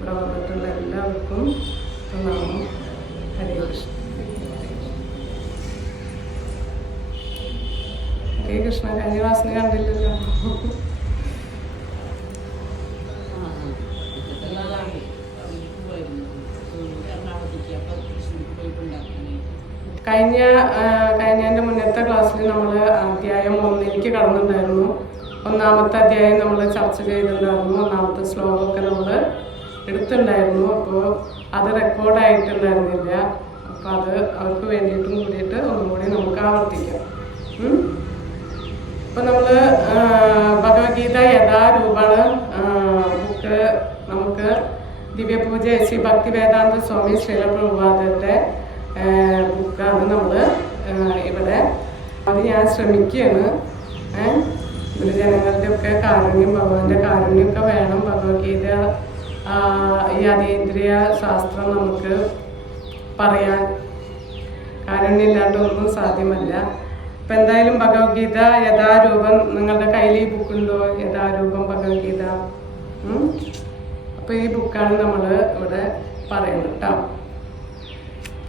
ഇവിടെ വന്നിട്ടുള്ള എല്ലാവർക്കും പ്രണാമം. ഹരേ കൃഷ്ണ. ഹരേ കൃഷ്ണ. കന്യവാസിനെ കണ്ടില്ലല്ലോ. കഴിഞ്ഞതിൻ്റെ മുന്നത്തെ ക്ലാസ്സിൽ നമ്മൾ അധ്യായം 1 കടന്നിട്ടുണ്ടായിരുന്നു. 1-ാമത്തെ അധ്യായം നമ്മൾ ചർച്ച ചെയ്തിട്ടുണ്ടായിരുന്നു. 1-ാമത്തെ ശ്ലോകമൊക്കെ നമ്മൾ എടുത്തിട്ടുണ്ടായിരുന്നു. അപ്പോൾ അത് റെക്കോർഡായിട്ടുണ്ടായിരുന്നില്ല. അപ്പോൾ അത് അവർക്ക് വേണ്ടിയിട്ടും കൂടിയിട്ട് ഒന്നും കൂടി നമുക്ക് ആവർത്തിക്കാം. അപ്പോൾ നമ്മൾ ഭഗവത്ഗീത യഥാരൂപാണ് ബുക്ക് നമുക്ക് ദിവ്യപൂജ ശ്രീ ഭക്തിവേദാന്ത സ്വാമി ശ്രീല പ്രഭുപാദരുടെ ബുക്കാണ് നമ്മൾ ഇവിടെ. അത് ഞാൻ ശ്രമിക്കുകയാണ്. ഇവിടെ ജനങ്ങളുടെയൊക്കെ കാരുണ്യം, ഭഗവാന്റെ കാരുണ്യമൊക്കെ വേണം. ഭഗവത്ഗീത ഈ അതീന്ദ്രിയ ശാസ്ത്രം നമുക്ക് പറയാൻ കാരുണ്യമില്ലാണ്ട് ഒന്നും സാധ്യമല്ല. അപ്പം എന്തായാലും ഭഗവത്ഗീത യഥാരൂപം നിങ്ങളുടെ കയ്യിൽ ഈ ബുക്കുണ്ടോ? യഥാരൂപം ഭഗവത്ഗീത. അപ്പോൾ ഈ ബുക്കാണ് നമ്മൾ ഇവിടെ പറയുന്നത് കേട്ടോ.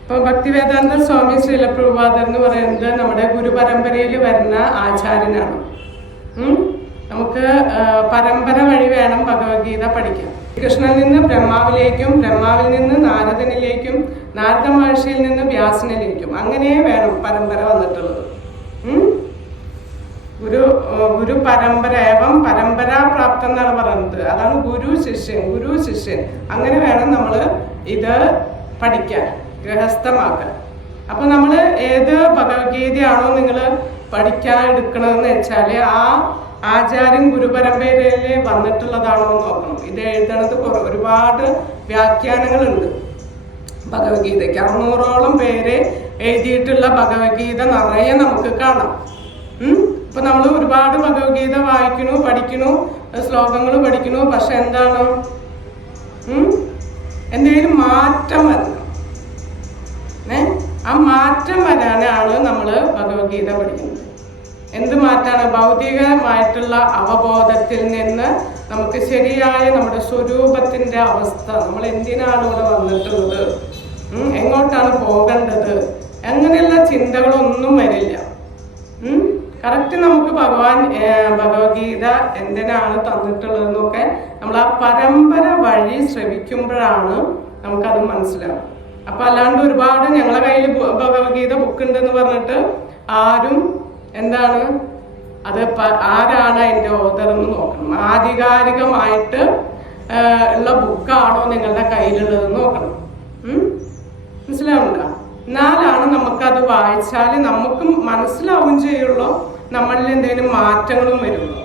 അപ്പോൾ ഭക്തിവേദാന്ത സ്വാമി ശ്രീല പ്രഭുപാദർ എന്ന് പറയുന്നത് നമ്മുടെ ഗുരുപരമ്പരയിൽ വരുന്ന ആചാര്യനാണ്. നമുക്ക് പരമ്പര വഴി വേണം ഭഗവത്ഗീത പഠിക്കാൻ. കൃഷ്ണനിൽ നിന്ന് ബ്രഹ്മാവിലേക്കും, ബ്രഹ്മാവിൽ നിന്ന് നാരദനിലേക്കും, നാരദ മഹർഷിയിൽ നിന്ന് വ്യാസനിലേക്കും, അങ്ങനെ വേണം പരമ്പര വന്നിട്ടുള്ളത്. ഗുരു പരമ്പര ഏവം പരമ്പരാപ്രാപ്തം എന്നാണ് പറയുന്നത്. അതാണ് ഗുരു ശിഷ്യൻ. അങ്ങനെ വേണം നമ്മൾ ഇത് പഠിക്കാൻ, ഗൃഹസ്ഥമാക്കാൻ. അപ്പൊ നമ്മൾ ഏത് ഭഗവത്ഗീതയാണോ നിങ്ങൾ പഠിക്കാൻ എടുക്കണമെന്ന് വെച്ചാൽ ആ ആചാര്യൻ ഗുരുപരമ്പരയിൽ വന്നിട്ടുള്ളതാണോ എന്ന് നോക്കണം. ഇത് എഴുതണത് ഒരുപാട് വ്യാഖ്യാനങ്ങളുണ്ട് ഭഗവത്ഗീതയ്ക്ക്. 600ഓളം പേര് എഴുതിയിട്ടുള്ള ഭഗവത്ഗീത നിറയെ നമുക്ക് കാണാം. ഇപ്പൊ നമ്മൾ ഒരുപാട് ഭഗവത്ഗീത വായിക്കണു, പഠിക്കണു, ശ്ലോകങ്ങൾ പഠിക്കണു. പക്ഷെ എന്താണ്, എന്തെങ്കിലും മാറ്റം വരണം. ആ മാറ്റം വരാനാണ് നമ്മൾ ഭഗവത്ഗീത പഠിക്കുന്നത്. എന്ത് മാറ്റാണ്? ഭൗതികമായിട്ടുള്ള അവബോധത്തിൽ നിന്ന് നമുക്ക് ശരിയായ നമ്മുടെ സ്വരൂപത്തിന്റെ അവസ്ഥ, നമ്മൾ എന്തിനാണ് ഇവിടെ വന്നിട്ടുള്ളത്, എങ്ങോട്ടാണ് പോകേണ്ടത്, അങ്ങനെയുള്ള ചിന്തകളൊന്നും വരില്ല. കറക്റ്റ് നമുക്ക് ഭഗവത്ഗീത എന്തിനാണ് തന്നിട്ടുള്ളതെന്നൊക്കെ നമ്മൾ ആ പരമ്പര വഴി ശ്രവിക്കുമ്പോഴാണ് നമുക്കത് മനസ്സിലാവും. അപ്പൊ അല്ലാണ്ട് ഒരുപാട് ഞങ്ങളെ കയ്യിൽ ഭഗവത്ഗീത ബുക്ക് ഉണ്ടെന്ന് പറഞ്ഞിട്ട് ആരും എന്താണ് അത് ആരാണ് അതിൻ്റെ ഓതർ എന്ന് നോക്കണം. ആധികാരികമായിട്ട് ഉള്ള ബുക്കാണോ നിങ്ങളുടെ കയ്യിലുള്ളതെന്ന് നോക്കണം. മനസ്സിലാവുന്നുണ്ടോ? എന്നാലാണ് നമുക്കത് വായിച്ചാൽ നമുക്ക് മനസ്സിലാവും ചെയ്യുള്ളൂ, നമ്മളിൽ എന്തെങ്കിലും മാറ്റങ്ങളും വരുള്ളൂ.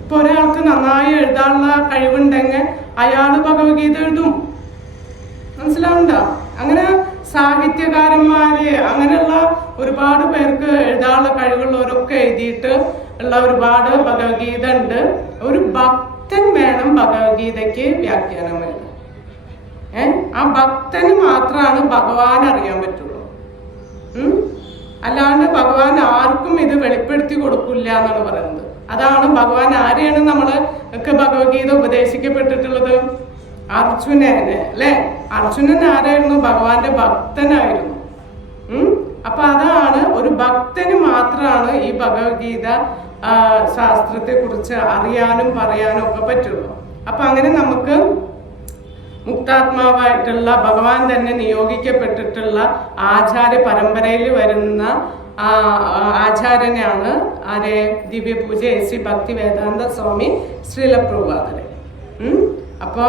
ഇപ്പൊ ഒരാൾക്ക് നന്നായി എഴുതാനുള്ള കഴിവുണ്ടെങ്കിൽ അയാൾ ഭഗവത്ഗീത എഴുതും. മനസ്സിലാവുന്നുണ്ടോ? അങ്ങനെ സാഹിത്യകാരന്മാര്, അങ്ങനെയുള്ള ഒരുപാട് പേർക്ക് എഴുതാനുള്ള കഴിവുള്ളവരൊക്കെ എഴുതിയിട്ട് ഉള്ള ഒരുപാട് ഭഗവത്ഗീത ഉണ്ട്. ഒരു ഭക്തൻ വേണം ഭഗവത്ഗീതയ്ക്ക് വ്യാഖ്യാനം വരുന്നത്. ആ ഭക്തന് മാത്രമാണ് ഭഗവാൻ അറിയാൻ പറ്റുള്ളൂ. അല്ലാണ്ട് ഭഗവാൻ ആർക്കും ഇത് വെളിപ്പെടുത്തി കൊടുക്കില്ല എന്നാണ് പറയുന്നത്. അതാണ് ഭഗവാൻ ആരെയാണ് നമ്മളൊക്കെ ഭഗവത്ഗീത ഉപദേശിക്കപ്പെട്ടിട്ടുള്ളത്? അർജുനന് അല്ലെ? അർജുനൻ ആരായിരുന്നു? ഭഗവാന്റെ ഭക്തനായിരുന്നു. അപ്പൊ അതാണ്, ഒരു ഭക്തന് മാത്രമാണ് ഈ ഭഗവത്ഗീത ശാസ്ത്രത്തെ കുറിച്ച് അറിയാനും പറയാനും ഒക്കെ പറ്റുള്ളൂ. അപ്പൊ അങ്ങനെ നമുക്ക് മുക്താത്മാവായിട്ടുള്ള ഭഗവാൻ തന്നെ നിയോഗിക്കപ്പെട്ടിട്ടുള്ള ആചാര്യ പരമ്പരയിൽ വരുന്ന ആചാര്യനാണ് ആരെ? ദിവ്യപൂജ ശ്രീ ഭക്തിവേദാന്ത സ്വാമി ശ്രീല പ്രഭുപാദര്. അപ്പോ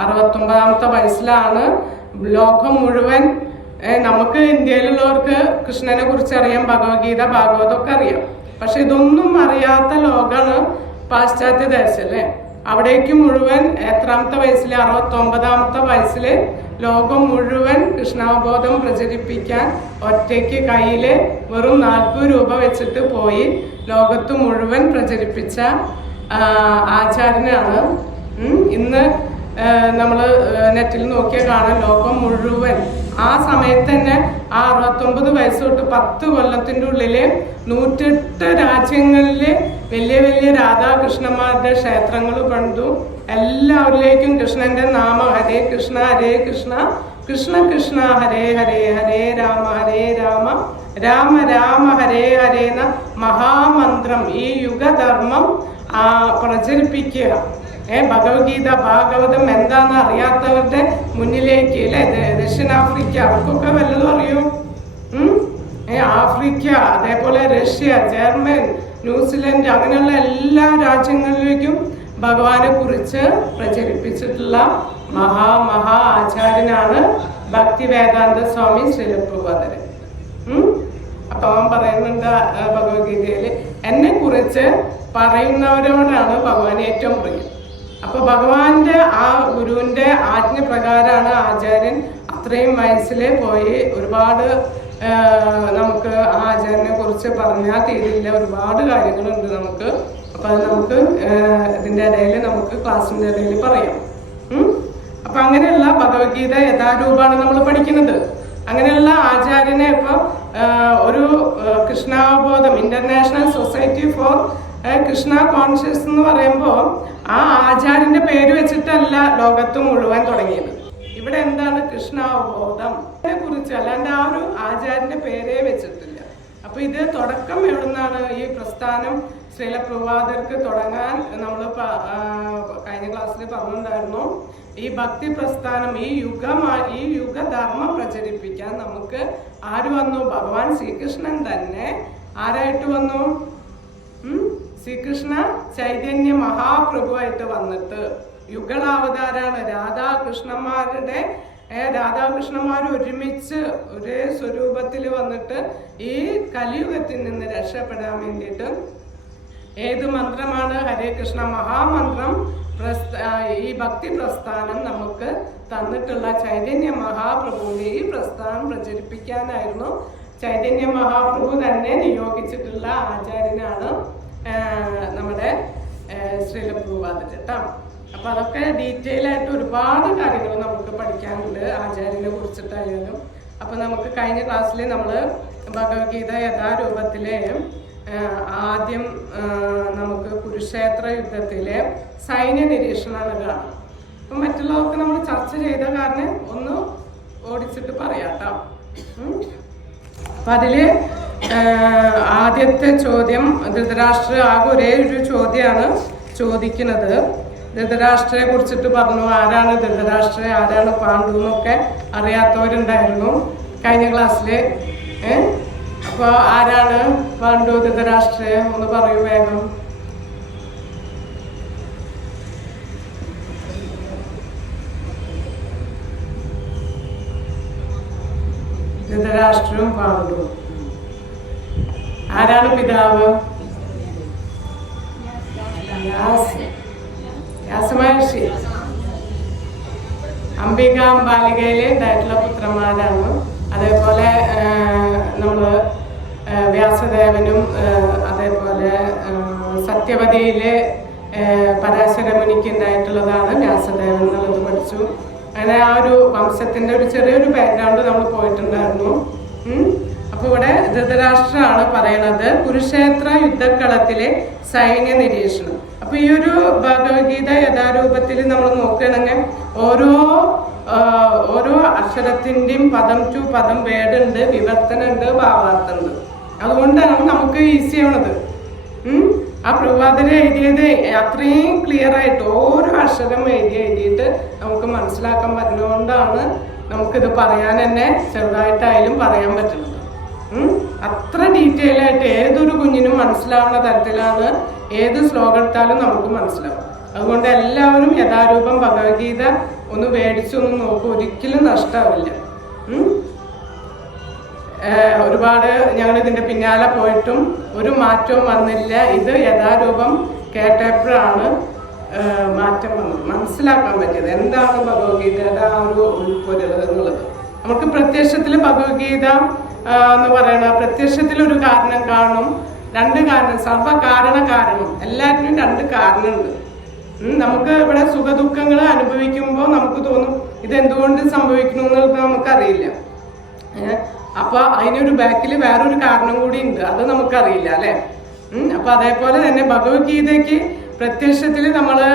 69ാമത്തെ വയസ്സിലാണ് ലോകം മുഴുവൻ, നമുക്ക് ഇന്ത്യയിലുള്ളവർക്ക് കൃഷ്ണനെ കുറിച്ച് അറിയാം, ഭഗവത്ഗീത ഭാഗവതമൊക്കെ അറിയാം. പക്ഷെ ഇതൊന്നും അറിയാത്ത ലോകമാണ് പാശ്ചാത്യ ദേശം അല്ലേ? അവിടേക്ക് മുഴുവൻ എത്രാമത്തെ വയസ്സിൽ? 69ാമത്തെ വയസ്സിൽ ലോകം മുഴുവൻ കൃഷ്ണാവബോധം പ്രചരിപ്പിക്കാൻ ഒറ്റയ്ക്ക് കയ്യില് വെറും 40 രൂപ വെച്ചിട്ട് പോയി ലോകത്ത് മുഴുവൻ പ്രചരിപ്പിച്ച ആചാര്യനാണ്. ഇന്ന് നമ്മൾ നെറ്റിൽ നോക്കിയാൽ കാണാം, ലോകം മുഴുവൻ ആ സമയത്ത് തന്നെ ആ 69 വയസ്സ് തൊട്ട് 10 കൊല്ലത്തിൻ്റെ ഉള്ളിൽ 108 രാജ്യങ്ങളിൽ വലിയ വലിയ രാധാകൃഷ്ണന്മാരുടെ ക്ഷേത്രങ്ങൾ പണിതു. എല്ലാവരിലേക്കും കൃഷ്ണന്റെ നാമം ഹരേ കൃഷ്ണ കൃഷ്ണ കൃഷ്ണ ഹരേ ഹരേ ഹരേ രാമ രാമ രാമ ഹരേ ഹരേ എന്ന മഹാമന്ത്രം ഈ യുഗധർമ്മം പ്രചരിപ്പിക്കുക. ഭഗവത്ഗീത ഭാഗവതം എന്താന്ന് അറിയാത്തവരുടെ മുന്നിലേക്ക് അല്ലെ, ദക്ഷിണാഫ്രിക്ക അവർക്കൊക്കെ വല്ലതും അറിയോ? ആഫ്രിക്ക, അതേപോലെ റഷ്യ, ജർമ്മൻ, ന്യൂസിലൻഡ് അങ്ങനെയുള്ള എല്ലാ രാജ്യങ്ങളിലേക്കും ഭഗവാനെ കുറിച്ച് പ്രചരിപ്പിച്ചിട്ടുള്ള മഹാ ആചാര്യനാണ് ഭക്തിവേദാന്ത സ്വാമി ശ്രീല പ്രഭുപാദര്. അപ്പൊ അവൻ പറയുന്നുണ്ട് ഭഗവത്ഗീതയില്, എന്നെ കുറിച്ച് പറയുന്നവരോടാണ് ഭഗവാൻ ഏറ്റവും പ്രിയം. അപ്പൊ ഭഗവാന്റെ ആ ഗുരുവിന്റെ ആജ്ഞപ്രകാരമാണ് ആചാര്യൻ അത്രയും വയസ്സിൽ പോയി. ഒരുപാട് നമുക്ക് ആ ആചാര്യനെ കുറിച്ച് പറഞ്ഞാൽ തീരില്ല, ഒരുപാട് കാര്യങ്ങളുണ്ട് നമുക്ക്. അപ്പൊ അത് നമുക്ക് ഇതിന്റെ ഇടയിൽ നമുക്ക് ക്ലാസ്സിന്റെ ഇടയിൽ പറയാം. അപ്പൊ അങ്ങനെയുള്ള ഭഗവത്ഗീത യഥാരൂപമാണ് നമ്മൾ പഠിക്കുന്നത്. അങ്ങനെയുള്ള ആചാര്യനെ ഇപ്പൊ ഒരു കൃഷ്ണാവബോധം international society for Krishna conscious എന്ന് പറയുമ്പോൾ ആ ആചാര്യന്റെ പേര് വെച്ചിട്ടല്ല ലോകത്ത് മുഴുവൻ തുടങ്ങിയത്. ഇവിടെ എന്താണ് കൃഷ്ണാവബോധം കുറിച്ച്, അല്ലാണ്ട് ആ ഒരു ആചാര്യന്റെ പേരേ വെച്ചിട്ടില്ല. അപ്പൊ ഇത് തുടക്കം എവിടുന്നാണ്? ഈ പ്രസ്ഥാനം ശ്രീല പ്രഭുപാദർക്ക് തുടങ്ങാൻ നമ്മൾ കഴിഞ്ഞ ക്ലാസ്സിൽ പറഞ്ഞിട്ടുണ്ടായിരുന്നു. ഈ ഭക്തി പ്രസ്ഥാനം ഈ യുഗധർമ്മം പ്രചരിപ്പിക്കാൻ നമുക്ക് ആര് വന്നു? ഭഗവാൻ ശ്രീകൃഷ്ണൻ തന്നെ ആരായിട്ട് വന്നു? ശ്രീകൃഷ്ണ ചൈതന്യ മഹാപ്രഭുവായിട്ട് വന്നിട്ട് യുഗളാവതാരാണ്. രാധാകൃഷ്ണന്മാർ ഒരുമിച്ച് ഒരേ സ്വരൂപത്തിൽ വന്നിട്ട് ഈ കലിയുഗത്തിൽ നിന്ന് രക്ഷപ്പെടാൻ വേണ്ടിയിട്ട് ഏത് മന്ത്രമാണ്? ഹരേ കൃഷ്ണ മഹാമന്ത്രം ഈ ഭക്തി പ്രസ്ഥാനം നമുക്ക് തന്നിട്ടുള്ള ചൈതന്യ മഹാപ്രഭുവിന്റെ ഈ പ്രസ്ഥാനം പ്രചരിപ്പിക്കാനായിരുന്നു ചൈതന്യ മഹാപ്രഭു തന്നെ നിയോഗിച്ചിട്ടുള്ള ആചാര്യനാണ് നമ്മുടെ ശ്രീല പ്രഭുപാദർ കേട്ടോ. അപ്പൊ അതൊക്കെ ഡീറ്റെയിൽ ആയിട്ട് ഒരുപാട് കാര്യങ്ങൾ നമുക്ക് പഠിക്കാനുണ്ട് ആചാര്യനെ കുറിച്ചിട്ടായാലും. അപ്പൊ നമുക്ക് കഴിഞ്ഞ ക്ലാസ്സിൽ നമ്മൾ ഭഗവത്ഗീത യഥാരൂപത്തിലെ ആദ്യം നമുക്ക് കുരുക്ഷേത്ര യുദ്ധത്തിലെ സൈന്യ നിരീക്ഷണമാണ് കാണാം. അപ്പൊ മറ്റുള്ളവർക്ക് നമ്മൾ ചർച്ച ചെയ്ത കാരണം ഒന്ന് ഓടിച്ചിട്ട് പറയാട്ടോ. അപ്പൊ അതില് ആദ്യത്തെ ചോദ്യം ധൃതരാഷ്ട്ര ആകെ ഒരേ ഒരു ചോദ്യമാണ് ചോദിക്കുന്നത്. ധൃതരാഷ്ട്രയെ കുറിച്ചിട്ട് പറഞ്ഞു. ആരാണ് ധൃതരാഷ്ട്ര, ആരാണ് പാണ്ഡു എന്നൊക്കെ അറിയാത്തവരുണ്ടായിരുന്നു കഴിഞ്ഞ ക്ലാസ്സില്. അപ്പൊ ആരാണ് പാണ്ഡു, ധൃതരാഷ്ട്ര ഒന്ന് പറയൂ വേഗം. ധൃതരാഷ്ട്രവും പാണ്ഡു. ആരാണ് പിതാവ്? വ്യാസമഹർഷി. അംബികാംബാലികയിലെ ഉണ്ടായിട്ടുള്ള പുത്രന്മാരാണ്. അതേപോലെ നമ്മള് വ്യാസദേവനും അതേപോലെ സത്യവതിയിലെ പരാശരമുനിക്ക് ഉണ്ടായിട്ടുള്ളതാണ് വ്യാസദേവൻ എന്നുള്ളത് പഠിച്ചു. അങ്ങനെ ആ ഒരു വംശത്തിന്റെ ഒരു ചെറിയൊരു ബാക്ക്ഗ്രൗണ്ട് നമ്മൾ പോയിട്ടുണ്ടായിരുന്നു. അപ്പൊ ഇവിടെ ധൃതരാഷ്ട്രമാണ് പറയണത് കുരുക്ഷേത്ര യുദ്ധക്കളത്തിലെ സൈന്യ നിരീക്ഷണം. അപ്പൊ ഈ ഒരു ഭഗവത്ഗീത യഥാരൂപത്തിൽ നമ്മൾ നോക്കുകയാണെങ്കിൽ ഓരോ അക്ഷരത്തിന്റെയും പദം ടു പദം വേടുണ്ട്, വിവർത്തനുണ്ട്, ഭാവാർത്ഥമുണ്ട്. അതുകൊണ്ടാണ് നമുക്ക് ഈസി ആവണത്. ആ പ്രഭാതരെ എഴുതിയത് അത്രയും ക്ലിയർ ആയിട്ട് ഓരോ അക്ഷരം എഴുതിയിട്ട് നമുക്ക് മനസ്സിലാക്കാൻ പറ്റുന്നതുകൊണ്ടാണ് നമുക്കിത് പറയാൻ തന്നെ ചെറുതായിട്ടായാലും പറയാൻ പറ്റുന്നത്. അത്ര ഡീറ്റെയിൽ ആയിട്ട് ഏതൊരു കുഞ്ഞിനും മനസ്സിലാവുന്ന തരത്തിലാണ് ഏത് ശ്ലോകം എടുത്താലും നമുക്ക് മനസ്സിലാവും. അതുകൊണ്ട് എല്ലാവരും യഥാരൂപം ഭഗവത്ഗീത ഒന്ന് മേടിച്ചൊന്ന് നോക്കും, ഒരിക്കലും നഷ്ടാവില്ല. ഒരുപാട് ഞങ്ങൾ ഇതിന്റെ പിന്നാലെ പോയിട്ടും ഒരു മാറ്റവും വന്നില്ല. ഇത് യഥാരൂപം കേട്ടപ്പോഴാണ് മാറ്റം വന്നത്, മനസ്സിലാക്കാൻ പറ്റിയത് എന്താണ് ഭഗവത്ഗീതയുടെ ആ ഒരു ഉൾപ്പൊരുൾ എന്നുള്ളത്. നമുക്ക് പ്രത്യക്ഷത്തിൽ ഭഗവത്ഗീത എന്ന് പറയണ പ്രത്യക്ഷത്തിൽ ഒരു കാരണം കാണും, രണ്ട് കാരണം, സർവകാരണ കാരണം. എല്ലാറ്റിനും രണ്ട് കാരണമുണ്ട്. നമുക്ക് ഇവിടെ സുഖദുഃഖങ്ങൾ അനുഭവിക്കുമ്പോൾ ഇതെന്തുകൊണ്ട് സംഭവിക്കുന്നു എന്നുള്ളത് നമുക്കറിയില്ല. അപ്പൊ അതിനൊരു ബാക്കിൽ വേറൊരു കാരണം കൂടി ഉണ്ട്, അത് നമുക്കറിയില്ല അല്ലെ. അപ്പൊ അതേപോലെ തന്നെ ഭഗവത്ഗീതയ്ക്ക് പ്രത്യക്ഷത്തിൽ നമ്മള്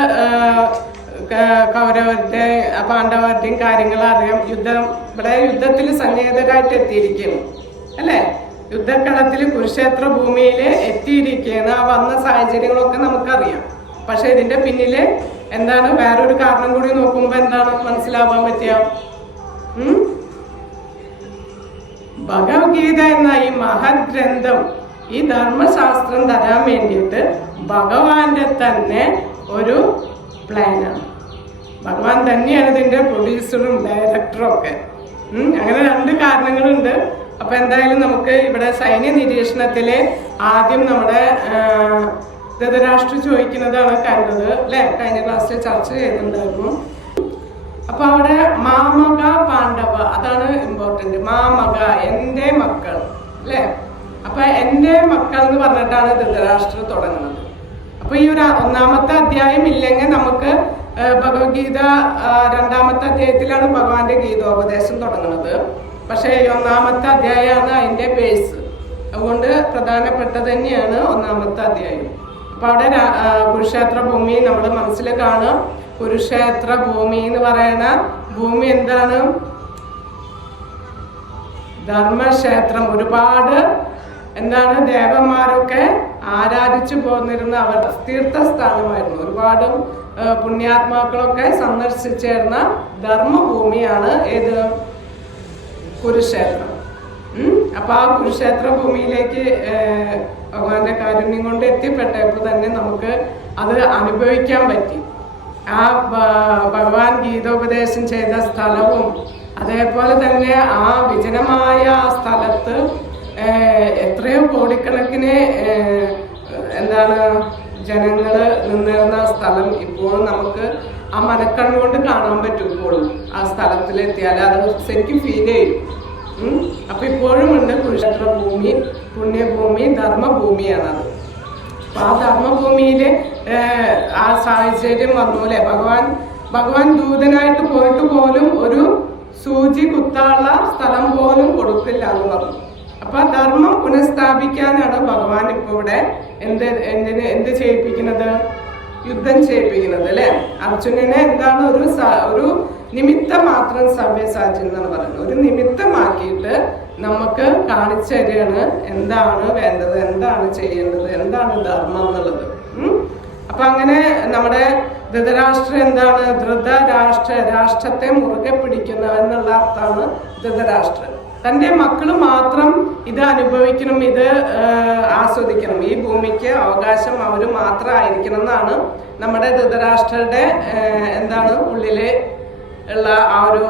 കൗരവരുടെ പാണ്ഡവരുടെയും കാര്യങ്ങൾ അറിയാം. ഇവിടെ യുദ്ധത്തിൽ സന്നിഹിതരായിട്ട് എത്തിയിരിക്കുന്നു അല്ലെ. യുദ്ധക്കളത്തിൽ കുരുക്ഷേത്ര ഭൂമിയിൽ എത്തിയിരിക്കുകയാണ്. ആ വന്ന സാഹചര്യങ്ങളൊക്കെ നമുക്കറിയാം. പക്ഷെ ഇതിന്റെ പിന്നില് എന്താണ് വേറൊരു കാരണം കൂടി നോക്കുമ്പോ എന്താണ് മനസ്സിലാവാൻ പറ്റുക? ഭഗവത്ഗീത എന്ന ഈ മഹത് ഗ്രന്ഥം, ഈ ധർമ്മശാസ്ത്രം തരാൻ വേണ്ടിയിട്ട് ഭഗവാന്റെ തന്നെ ഒരു പ്ലാനാണ്. ഭഗവാൻ തന്നെയാണ് ഇതിന്റെ പ്രൊഡ്യൂസറും ഡയറക്ടറും ഒക്കെ. അങ്ങനെ രണ്ട് കാരണങ്ങളുണ്ട്. അപ്പൊ എന്തായാലും നമുക്ക് ഇവിടെ സൈന്യ നിരീക്ഷണത്തില് ആദ്യം നമ്മുടെ ധൃതരാഷ്ട്രം ചോദിക്കുന്നതാണ് കണ്ടത് അല്ലെ, കഴിഞ്ഞ ക്ലാസ്സിൽ ചർച്ച ചെയ്തിട്ടുണ്ടായിരുന്നു. അപ്പൊ അവിടെ മാമക പാണ്ഡവ, അതാണ് ഇമ്പോർട്ടന്റ്. മാമക, എന്റെ മക്കൾ അല്ലെ. അപ്പൊ എന്റെ മക്കൾ എന്ന് പറഞ്ഞിട്ടാണ് ധൃതരാഷ്ട്രം തുടങ്ങുന്നത്. അപ്പൊ ഈ ഒരു ഒന്നാമത്തെ അധ്യായം ഇല്ലെങ്കിൽ നമുക്ക് ഭഗവത്ഗീത രണ്ടാമത്തെ അധ്യായത്തിലാണ് ഭഗവാന്റെ ഗീതോപദേശം തുടങ്ങുന്നത്. പക്ഷെ ഈ ഒന്നാമത്തെ അധ്യായമാണ് അതിന്റെ ബേസ്. അതുകൊണ്ട് പ്രധാനപ്പെട്ടത് തന്നെയാണ് ഒന്നാമത്തെ അധ്യായം. അപ്പൊ അവിടെ കുരുക്ഷേത്ര ഭൂമി നമ്മൾ മനസ്സിൽ കാണും. കുരുക്ഷേത്ര ഭൂമി എന്ന് പറയുന്ന ഭൂമി എന്താണ്? ധർമ്മക്ഷേത്രം. ഒരുപാട് എന്താണ് ദേവന്മാരൊക്കെ ആരാധിച്ചു പോന്നിരുന്ന അവർ തീർത്ഥസ്ഥാനമായിരുന്നു. ഒരുപാട് പുണ്യാത്മാക്കളൊക്കെ സന്ദർശിച്ചിരുന്ന ധർമ്മഭൂമിയാണ് ഏത്? കുരുക്ഷേത്രം. അപ്പൊ ആ കുരുക്ഷേത്ര ഭൂമിയിലേക്ക് ഭഗവാന്റെ കാരുണ്യം കൊണ്ട് എത്തിപ്പെട്ടപ്പോൾ തന്നെ നമുക്ക് അത് അനുഭവിക്കാൻ പറ്റി. ആ ഭഗവാൻ ഗീതോപദേശം ചെയ്ത സ്ഥലവും അതേപോലെ തന്നെ ആ വിജനമായ ആ സ്ഥലത്ത് എത്രയോ കോടിക്കണക്കിന് എന്താണ് ജനങ്ങള് നിന്നിരുന്ന സ്ഥലം ഇപ്പോഴും നമുക്ക് ആ മനക്കണ്ണുകൊണ്ട് കാണാൻ പറ്റും. ഇപ്പോഴും ആ സ്ഥലത്തിലെത്തിയാൽ അത് ശരിക്കും ഫീൽ ചെയ്യും. അപ്പൊ ഇപ്പോഴും ഉണ്ട് കുരുക്ഷേത്ര ഭൂമി, പുണ്യഭൂമി, ധർമ്മഭൂമിയാണത്. അപ്പൊ ആ ധർമ്മഭൂമിയില് ആ സാഹചര്യം വന്നൂലെ, ഭഗവാൻ ദൂതനായിട്ട് പോയിട്ട് പോലും ഒരു സൂചി കുത്താനുള്ള സ്ഥലം പോലും കൊടുക്കില്ല എന്ന് പറഞ്ഞു. അപ്പൊ ധർമ്മം പുനഃസ്ഥാപിക്കാനാണ് ഭഗവാൻ ഇപ്പൊ ഇവിടെ എന്ത് ചെയ്യിപ്പിക്കുന്നത്? യുദ്ധം ചെയ്യിപ്പിക്കുന്നത് അല്ലെ. അർജുനനെ എന്താണ് ഒരു നിമിത്തം മാത്രം സവ്യസാചി എന്നാണ് പറയുന്നത്. ഒരു നിമിത്തമാക്കിയിട്ട് നമുക്ക് കാണിച്ചു തരികയാണ് എന്താണ് വേണ്ടത്, എന്താണ് ചെയ്യേണ്ടത്, എന്താണ് ധർമ്മം എന്നുള്ളത്. അപ്പൊ അങ്ങനെ നമ്മുടെ ധൃതരാഷ്ട്രം എന്താണ്? രാഷ്ട്രത്തെ മുറുകെ പിടിക്കുന്നവെന്നുള്ള അർത്ഥമാണ് ധൃതരാഷ്ട്രം. തൻ്റെ മക്കൾ മാത്രം ഇത് അനുഭവിക്കണം, ഇത് ആസ്വദിക്കണം, ഈ ഭൂമിക്ക് അവകാശം അവർ മാത്രമായിരിക്കണം എന്നാണ് നമ്മുടെ ധൃതരാഷ്ട്രയുടെ എന്താണ് ഉള്ളില് ഉള്ള ആ ഒരു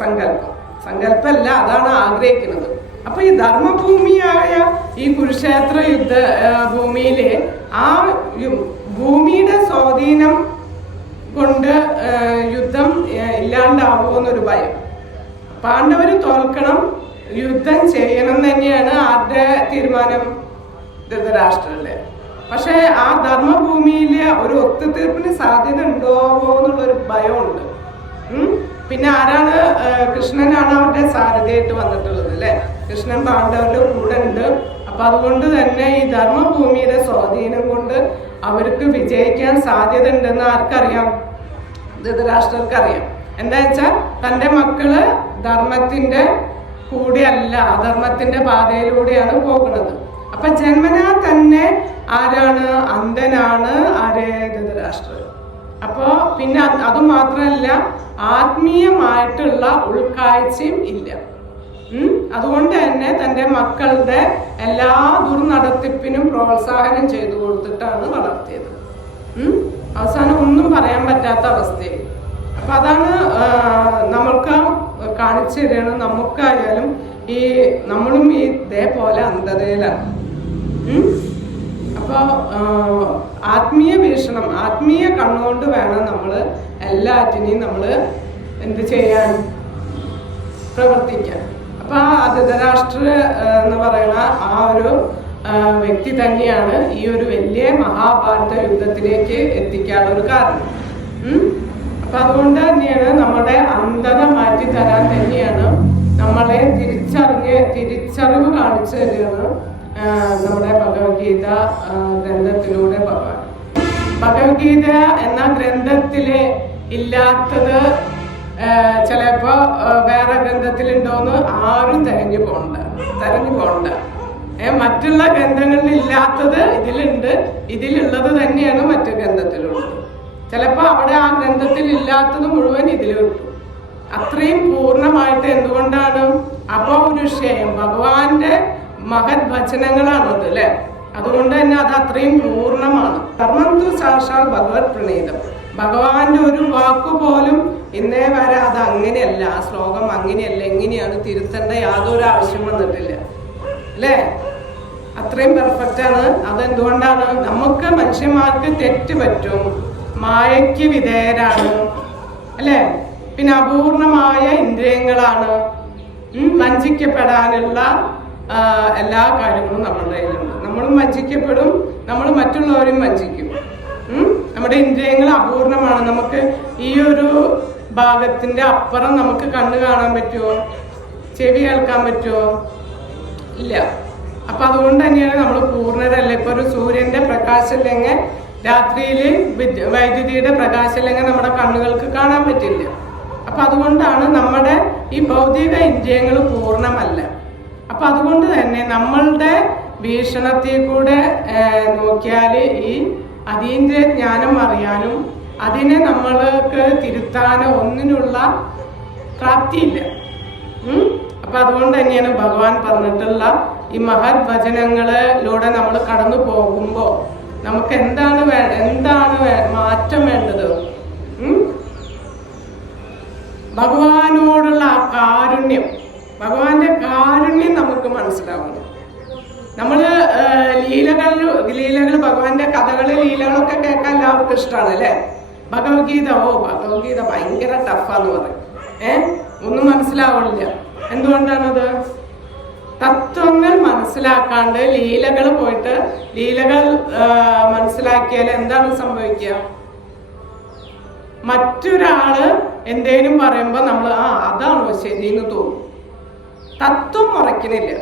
സങ്കല്പമല്ല, അതാണ് ആഗ്രഹിക്കുന്നത്. അപ്പൊ ഈ ധർമ്മഭൂമിയായ ഈ കുരുക്ഷേത്ര യുദ്ധ ഭൂമിയില് ആ ഭൂമിയുടെ സ്വാധീനം കൊണ്ട് യുദ്ധം ഇല്ലാണ്ടാവുമോ എന്നൊരു ഭയം. പാണ്ഡവര് തോൽക്കണം, യുദ്ധം ചെയ്യണം തന്നെയാണ് ആരുടെ തീരുമാനം? ധൃതരാഷ്ട്രല്ലേ. പക്ഷെ ആ ധർമ്മഭൂമിയില് ഒരു ഒത്തുതീർപ്പിന് സാധ്യത ഉണ്ടാവോ എന്നുള്ളൊരു ഭയമുണ്ട്. പിന്നെ ആരാണ്? കൃഷ്ണനാണ് അവരുടെ സാരഥിയായിട്ട് വന്നിട്ടുള്ളത് അല്ലെ. കൃഷ്ണൻ പാണ്ഡവരുടെ കൂടെ ഉണ്ട്. അപ്പൊ അതുകൊണ്ട് തന്നെ ഈ ധർമ്മഭൂമിയുടെ സ്വാധീനം കൊണ്ട് അവർക്ക് വിജയിക്കാൻ സാധ്യത ഉണ്ടെന്ന് ആർക്കറിയാം? ധൃതരാഷ്ട്രർക്കറിയാം. എന്താ വെച്ചാൽ തൻ്റെ മക്കള് ധർമ്മത്തിന്റെ കൂടെയല്ല, അധർമ്മത്തിന്റെ പാതയിലൂടെയാണ് പോകുന്നത്. അപ്പൊ ജന്മനാ തന്നെ ആരാണ്? അന്ധനാണ്. ആര്? ധൃതരാഷ്ട്രർ. അപ്പോ പിന്നെ അതുമാത്രമല്ല, ആത്മീയമായിട്ടുള്ള ഉൾക്കാഴ്ചയും ഇല്ല. അതുകൊണ്ട് തന്നെ തൻ്റെ മക്കളുടെ എല്ലാ ദുർനടത്തിപ്പിനും പ്രോത്സാഹനം ചെയ്തു കൊടുത്തിട്ടാണ് വളർത്തിയത്. അവസാനം ഒന്നും പറയാൻ പറ്റാത്ത അവസ്ഥയായി. അപ്പൊ അതാണ് നമ്മൾക്ക് കാണിച്ചു തരികയാണ്. നമുക്കായാലും നമ്മളും ഇതേപോലെ അന്ധതയിലാണ്. അപ്പൊ ആത്മീയ വീക്ഷണം, ആത്മീയ കണ്ണുകൊണ്ട് വേണം നമ്മൾ എല്ലാറ്റിനെയും നമ്മൾ എന്ത് ചെയ്യാൻ? പ്രവർത്തിക്കാൻ. അപ്പൊ ആ ധൃതരാഷ്ട്ര എന്ന് പറയുന്ന ആ ഒരു വ്യക്തി തന്നെയാണ് ഈ ഒരു വലിയ മഹാഭാരത യുദ്ധത്തിലേക്ക് എത്തിക്കാനുള്ള ഒരു കാരണം. അപ്പൊ അതുകൊണ്ട് തന്നെയാണ് നമ്മുടെ അന്ധത മാറ്റി തരാൻ തന്നെയാണ് നമ്മളെ തിരിച്ചറിവ് കാണിച്ചു തരികയാണ് നമ്മുടെ ഭഗവത്ഗീത ഗ്രന്ഥത്തിലൂടെ ഭഗവാൻ. ഭഗവത്ഗീത എന്ന ഗ്രന്ഥത്തില് ഇല്ലാത്തത് ചിലപ്പോ വേറെ ഗ്രന്ഥത്തിലുണ്ടോന്ന് ആരും തെരഞ്ഞു പോണ്ട. മറ്റുള്ള ഗ്രന്ഥങ്ങളിൽ ഇല്ലാത്തത് ഇതിലുണ്ട്, ഇതിലുള്ളത് തന്നെയാണ് മറ്റു ഗ്രന്ഥത്തിലുള്ളത്. ചിലപ്പോ അവിടെ ആ ഗ്രന്ഥത്തിൽ ഇല്ലാത്തത് മുഴുവൻ ഇതിൽ കിട്ടും. അത്രയും പൂർണ്ണമായിട്ട്. എന്തുകൊണ്ടാണ്? അപൗരുഷേയം, ഭഗവാന്റെ മഹത് വചനങ്ങളാണത് അല്ലെ. അതുകൊണ്ട് തന്നെ അത് അത്രയും പൂർണ്ണമാണ്. കർമ്മം തു സാക്ഷാൽ ഭഗവത് പ്രണീതം. ഭഗവാന്റെ ഒരു വാക്കുപോലും ഇന്നേ വരെ അത് അങ്ങനെയല്ല, ആ ശ്ലോകം അങ്ങനെയല്ല, എങ്ങനെയാണ് തിരുത്തേണ്ട യാതൊരു ആവശ്യം വന്നിട്ടില്ല അല്ലേ. അത്രയും പെർഫെക്റ്റ് ആണ്. അതെന്തുകൊണ്ടാണ്? നമുക്ക് മനുഷ്യന്മാർക്ക് തെറ്റ് പറ്റും, മായയ്ക്ക് വിധേയരാണ് അല്ലേ. പിന്നെ അപൂർണമായ ഇന്ദ്രിയങ്ങളാണ്, വഞ്ചിക്കപ്പെടാനുള്ള എല്ലാ കാര്യങ്ങളും നമ്മുടെ കയ്യിലുണ്ട്. നമ്മളും വഞ്ചിക്കപ്പെടും, നമ്മൾ മറ്റുള്ളവരും വഞ്ചിക്കും. നമ്മുടെ ഇന്ദ്രിയങ്ങൾ അപൂർണമാണ്. നമുക്ക് ഈ ഒരു ഭാഗത്തിന്റെ അപ്പുറം നമുക്ക് കണ്ണ് കാണാൻ പറ്റുമോ? ചെവി കേൾക്കാൻ പറ്റുമോ? ഇല്ല. അപ്പൊ അതുകൊണ്ട് തന്നെയാണ് നമ്മൾ പൂർണ്ണരല്ല. ഇപ്പൊ ഒരു സൂര്യന്റെ പ്രകാശമില്ലെങ്കിൽ, രാത്രിയിൽ വൈദ്യുതിയുടെ പ്രകാശമില്ലെങ്കിൽ നമ്മുടെ കണ്ണുകൾക്ക് കാണാൻ പറ്റില്ല. അപ്പൊ അതുകൊണ്ടാണ് നമ്മുടെ ഈ ഭൗതിക ഇന്ദ്രിയങ്ങൾ പൂർണ്ണമല്ല. അപ്പൊ അതുകൊണ്ട് തന്നെ നമ്മളുടെ വീക്ഷണത്തിൽ കൂടെ നോക്കിയാൽ ഈ അതീന്ദ്രിയ ജ്ഞാനം അറിയാനും അതിനെ നമ്മൾക്ക് തിരുത്താനോ ഒന്നിനുള്ള പ്രാപ്തിയില്ല. അപ്പൊ അതുകൊണ്ട് തന്നെയാണ് ഭഗവാൻ പറഞ്ഞിട്ടുള്ള ഈ മഹത് വചനങ്ങളിലൂടെ നമ്മൾ കടന്നു പോകുമ്പോൾ നമുക്ക് എന്താണ് മാറ്റം വേണ്ടത്? ഭഗവാനോടുള്ള ആ കാരുണ്യം, ഭഗവാന്റെ കാരുണ്യം നമുക്ക് മനസ്സിലാവണം. നമ്മള് ലീലകൾ ഭഗവാന്റെ കഥകള് ലീലകളൊക്കെ കേൾക്കാൻ എല്ലാവർക്കും ഇഷ്ടമാണ് അല്ലെ. ഭഗവത്ഗീത ഭയങ്കര ടഫാന്ന് പറയും. ഒന്നും മനസ്സിലാവില്ല. എന്തുകൊണ്ടാണത്? തത്വങ്ങൾ മനസ്സിലാക്കാണ്ട് ലീലകൾ പോയിട്ട് ലീലകൾ മനസ്സിലാക്കിയാൽ എന്താണ് സംഭവിക്കുക? മറ്റൊരാള് എന്തേലും പറയുമ്പോ നമ്മൾ അതാണോ ശരിയെന്ന് തോന്നും. തത്വം ഉറക്കണില്ല.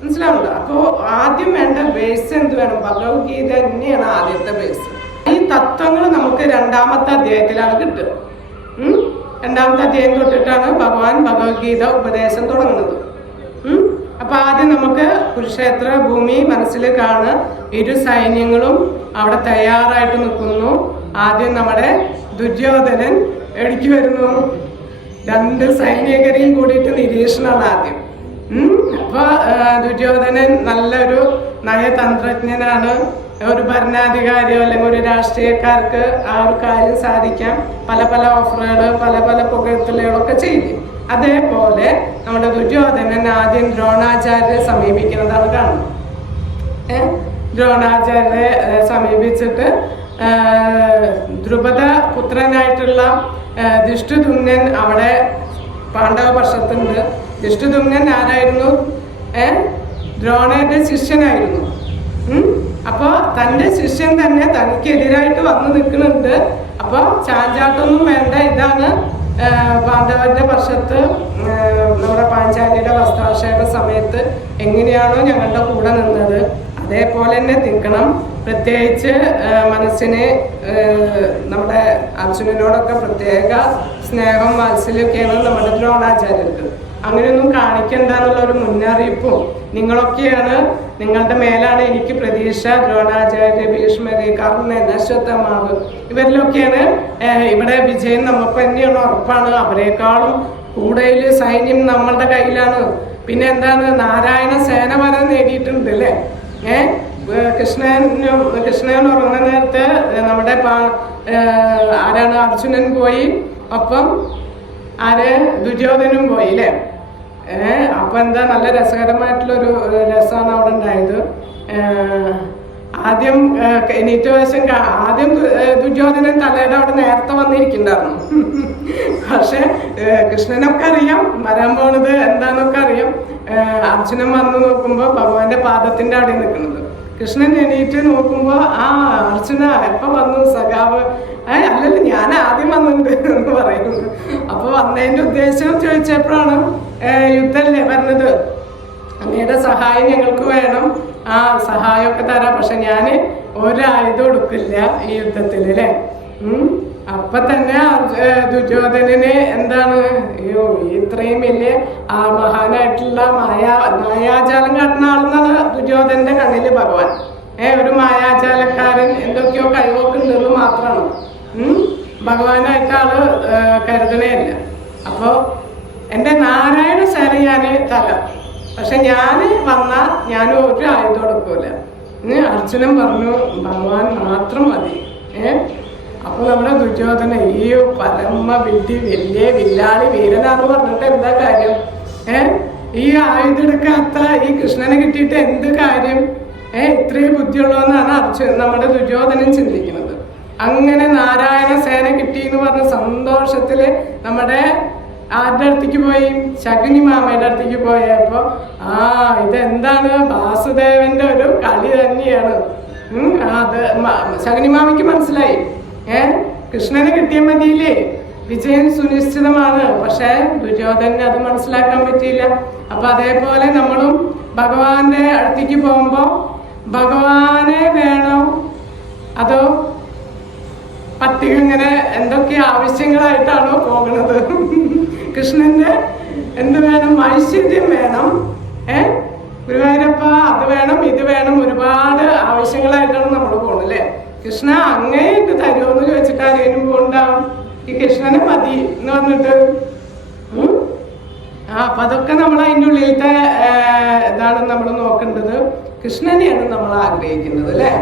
മനസ്സിലാവുന്നുണ്ടോ? അപ്പോ ആദ്യം വേണ്ട ബേസ് എന്ത് വേണം? ഭഗവത്ഗീത തന്നെയാണ് ആദ്യത്തെ ബേസ്. ഈ തത്വങ്ങൾ നമുക്ക് 2-ാമത്തെ അധ്യായത്തിലാണ് കിട്ടുക. 2-ാമത്തെ അധ്യായം തൊട്ടിട്ടാണ് ഭഗവാൻ ഭഗവത്ഗീത ഉപദേശം തുടങ്ങുന്നത്. അപ്പൊ ആദ്യം നമുക്ക് കുരുക്ഷേത്ര ഭൂമി മനസ്സിൽ കാണുക. ഇരു സൈന്യങ്ങളും അവിടെ തയ്യാറായിട്ട് നിൽക്കുന്നു. ആദ്യം നമ്മുടെ ദുര്യോധനൻ എടിക്ക് വരുന്നു. 2 സൈനികരെയും കൂടിയിട്ട് നിരീക്ഷണമാണ് ആദ്യം. അപ്പൊ ദുര്യോധനൻ നല്ലൊരു നയതന്ത്രജ്ഞനാണ്. ഒരു ഭരണാധികാരിയോ അല്ലെങ്കിൽ ഒരു രാഷ്ട്രീയക്കാർക്ക് ആ ഒരു കാര്യം സാധിക്കാം പല ഓഫറുകൾ, പല പുകഴ്ത്തലുകളൊക്കെ ചെയ്തു. അതേപോലെ നമ്മുടെ ദുര്യോധനൻ ആദ്യം ദ്രോണാചാര്യരെ സമീപിക്കുന്നതാണ് കാണുന്നത്. ദ്രോണാചാര്യരെ സമീപിച്ചിട്ട് ദ്രുപദ പുത്രനായിട്ടുള്ള ദൃഷ്ടദ്യുമ്നൻ അവിടെ പാണ്ഡവ പക്ഷത്തുണ്ട്. ദൃഷ്ടദ്യുമ്നൻ ആരായിരുന്നു? ദ്രോണയുടെ ശിഷ്യനായിരുന്നു. അപ്പൊ തന്റെ ശിഷ്യൻ തന്നെ തനിക്കെതിരായിട്ട് വന്ന് നിൽക്കുന്നുണ്ട്. അപ്പൊ ചാഞ്ചാട്ടൊന്നും വേണ്ട, ഇതാണ് പാണ്ഡവന്റെ പക്ഷത്ത് നമ്മുടെ പാഞ്ചാലിയുടെ വസ്ത്രാഭിഷേക സമയത്ത് എങ്ങനെയാണോ ഞങ്ങളുടെ കൂടെ നിന്നത് അതേപോലെ തന്നെ നിൽക്കണം. പ്രത്യേകിച്ച് മനസ്സിനെ നമ്മുടെ അർജുനനോടൊക്കെ പ്രത്യേക സ്നേഹം വാത്സല്യമൊക്കെയാണ് നമ്മുടെ ദ്രോണാചാര്യർക്ക്. അങ്ങനെയൊന്നും കാണിക്കണ്ട എന്നുള്ള ഒരു മുന്നറിയിപ്പും നിങ്ങളൊക്കെയാണ്, നിങ്ങളുടെ മേലാണ് എനിക്ക് പ്രതീക്ഷ. ദ്രോണാചാര്യ, ഭീഷ്മര്, കർണൻ, അശ്വത്ഥമാവ് ഇവരിലൊക്കെയാണ് ഇവിടെ വിജയം നമുക്ക് തന്നെയാണ് ഉറപ്പാണ്. അവരെക്കാളും കൂടുതൽ സൈന്യം നമ്മളുടെ കയ്യിലാണ്. പിന്നെ എന്താണ്, നാരായണ സേന വരെ നേടിയിട്ടുണ്ട് അല്ലേ. കൃഷ്ണൻ ഉറങ്ങുന്ന നേരത്തെ നമ്മുടെ ആരാണ് അർജുനൻ പോയി, ഒപ്പം ദുര്യോധനും പോയി അല്ലേ. അപ്പൊ എന്താ നല്ല രസകരമായിട്ടുള്ളൊരു രസമാണ് അവിടെ ഉണ്ടായത്. ആദ്യം എണീറ്റ് വശം ആദ്യം ദുര്യോധനൻ തലയുടെ അവിടെ നേരത്തെ വന്നിരിക്കണ്ടായിരുന്നു. പക്ഷെ കൃഷ്ണനൊക്കെ അറിയാം വരാൻ പോണത് എന്താന്നൊക്കെ അറിയാം. അർജുനൻ വന്ന് നോക്കുമ്പോ ഭഗവാന്റെ പാദത്തിന്റെ അവിടെ നിൽക്കുന്നത്. കൃഷ്ണൻ എണീറ്റ് നോക്കുമ്പോ അർജുന എപ്പ വന്നു സഖാവ് അല്ലല്ല ഞാൻ ആദ്യം വന്നിട്ടുണ്ട് എന്ന് പറയുന്നു. അപ്പൊ വന്നതിന്റെ ഉദ്ദേശം ചോദിച്ചപ്പോഴാണ് യുദ്ധല്ലേ പറഞ്ഞത്, അങ്ങയുടെ സഹായം ഞങ്ങൾക്ക് വേണം, ആ സഹായമൊക്കെ തരാം, പക്ഷെ ഞാൻ ഒരായുധം എടുക്കില്ല ഈ യുദ്ധത്തിൽ അല്ലേ. അപ്പൊ തന്നെ ദുര്യോധനന് എന്താണ്, അയ്യോ ഇത്രയും വലിയ ആ മഹാനായിട്ടുള്ള മായാജാലം കാട്ടുന്ന ആളെന്നാണ് ദുര്യോധനന്റെ കണ്ണില് ഭഗവാൻ. ഒരു മായാജാലക്കാരൻ എന്തൊക്കെയോ കഴിവൊക്കെ ഉണ്ടെന്ന് മാത്രമാണ് ഭഗവാനായിട്ട് ആള് കരുതണേയില്ല. അപ്പൊ എന്റെ നാരായണ സേന ഞാൻ തരാം, പക്ഷെ ഞാൻ വന്നാൽ ഞാൻ ഒരു ആയുധം എടുക്കൂല. അർജുനൻ പറഞ്ഞു ഭഗവാൻ മാത്രം മതി. അപ്പൊ നമ്മുടെ ദുര്യോധന ഈ പരമ വലിയ വില്ലാളി വീരനാന്ന് പറഞ്ഞിട്ട് എന്താ കാര്യം? ഈ ആയുധം എടുക്കാത്ത ഈ കൃഷ്ണനെ കിട്ടിയിട്ട് എന്ത് കാര്യം? ഇത്രയും ബുദ്ധിയുള്ളതെന്നാണ് നമ്മുടെ ദുര്യോധനൻ ചിന്തിക്കുന്നത്. അങ്ങനെ നാരായണ സേന കിട്ടി എന്ന് പറഞ്ഞ സന്തോഷത്തില് നമ്മുടെ ആരുടെ അടുത്തേക്ക് പോയി? ശകുനി മാമയുടെ അടുത്തേക്ക് പോയപ്പോ ഇതെന്താണ്, വാസുദേവന്റെ ഒരു കളി തന്നെയാണ്. അത് ശകുനി മാമയ്ക്ക് മനസ്സിലായി. കൃഷ്ണന് കിട്ടിയ മതിയില്ലേ, വിജയം സുനിശ്ചിതമാണ്. പക്ഷെ ദുര്യോധനന് അത് മനസ്സിലാക്കാൻ പറ്റിയില്ല. അപ്പൊ അതേപോലെ നമ്മളും ഭഗവാന്റെ അടുത്തേക്ക് പോകുമ്പോ ഭഗവാനെ വേണോ അതോ പട്ടിക ഇങ്ങനെ എന്തൊക്കെ ആവശ്യങ്ങളായിട്ടാണോ പോകുന്നത്? കൃഷ്ണന്റെ എന്ത് വേണം? ഐശ്വര്യം വേണം, ഗുരുവായൂരപ്പ അത് വേണം, ഇത് വേണം, ഒരുപാട് ആവശ്യങ്ങളായിട്ടാണ് നമ്മൾ പോകുന്നത് അല്ലേ. കൃഷ്ണ അങ്ങേട്ട് തരുമോന്ന് ചോദിച്ചിട്ട് ആരെയും പോണ്ടാവും. ഈ കൃഷ്ണനെ മതി എന്ന് പറഞ്ഞിട്ട് അപ്പൊ അതൊക്കെ നമ്മൾ അതിൻ്റെ ഉള്ളിലത്തെ ഇതാണ് നമ്മൾ നോക്കേണ്ടത്. കൃഷ്ണനെയാണ് നമ്മൾ ആഗ്രഹിക്കുന്നത് അല്ലെ.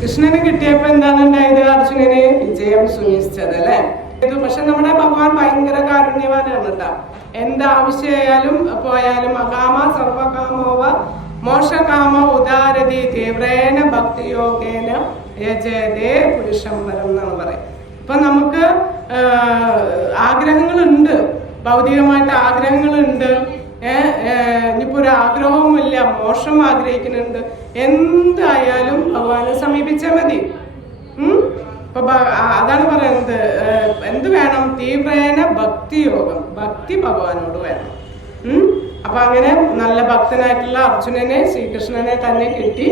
കൃഷ്ണന് കിട്ടിയപ്പോ എന്താണ് ഉണ്ടായത്? അർജുനന് വിജയം സുനിശ്ചിതം അല്ലെ. പക്ഷെ നമ്മുടെ ഭഗവാൻ ഭയങ്കര കാരുണ്യവാനാണ് കേട്ടോ. എന്താവശ്യമായാലും പോയാലും അകാമ സർവകാമോവ മോക്ഷകാമ ഉദാരതി തീവ്രേന ഭക്തിയോഗേന യജേതേ പുരുഷംബരം എന്നാണ് പറയും. അപ്പൊ നമുക്ക് ആഗ്രഹങ്ങളുണ്ട്, ഭൗതികമായിട്ട് ആഗ്രഹങ്ങളുണ്ട്. ഇനിയിപ്പോ ഒരു ആഗ്രഹവുമില്ല, മോക്ഷം ആഗ്രഹിക്കുന്നുണ്ട്, എന്തായാലും ഭഗവാനെ സമീപിച്ചാൽ മതി. അപ്പൊ അതാണ് പറയുന്നത്, എന്ത് വേണം? തീവ്രേന ഭക്തിയോഗം, ഭക്തി ഭഗവാനോട് വേണം. അപ്പൊ അങ്ങനെ നല്ല ഭക്തനായിട്ടുള്ള അർജുനനെ ശ്രീകൃഷ്ണനെ തന്നെ കിട്ടി,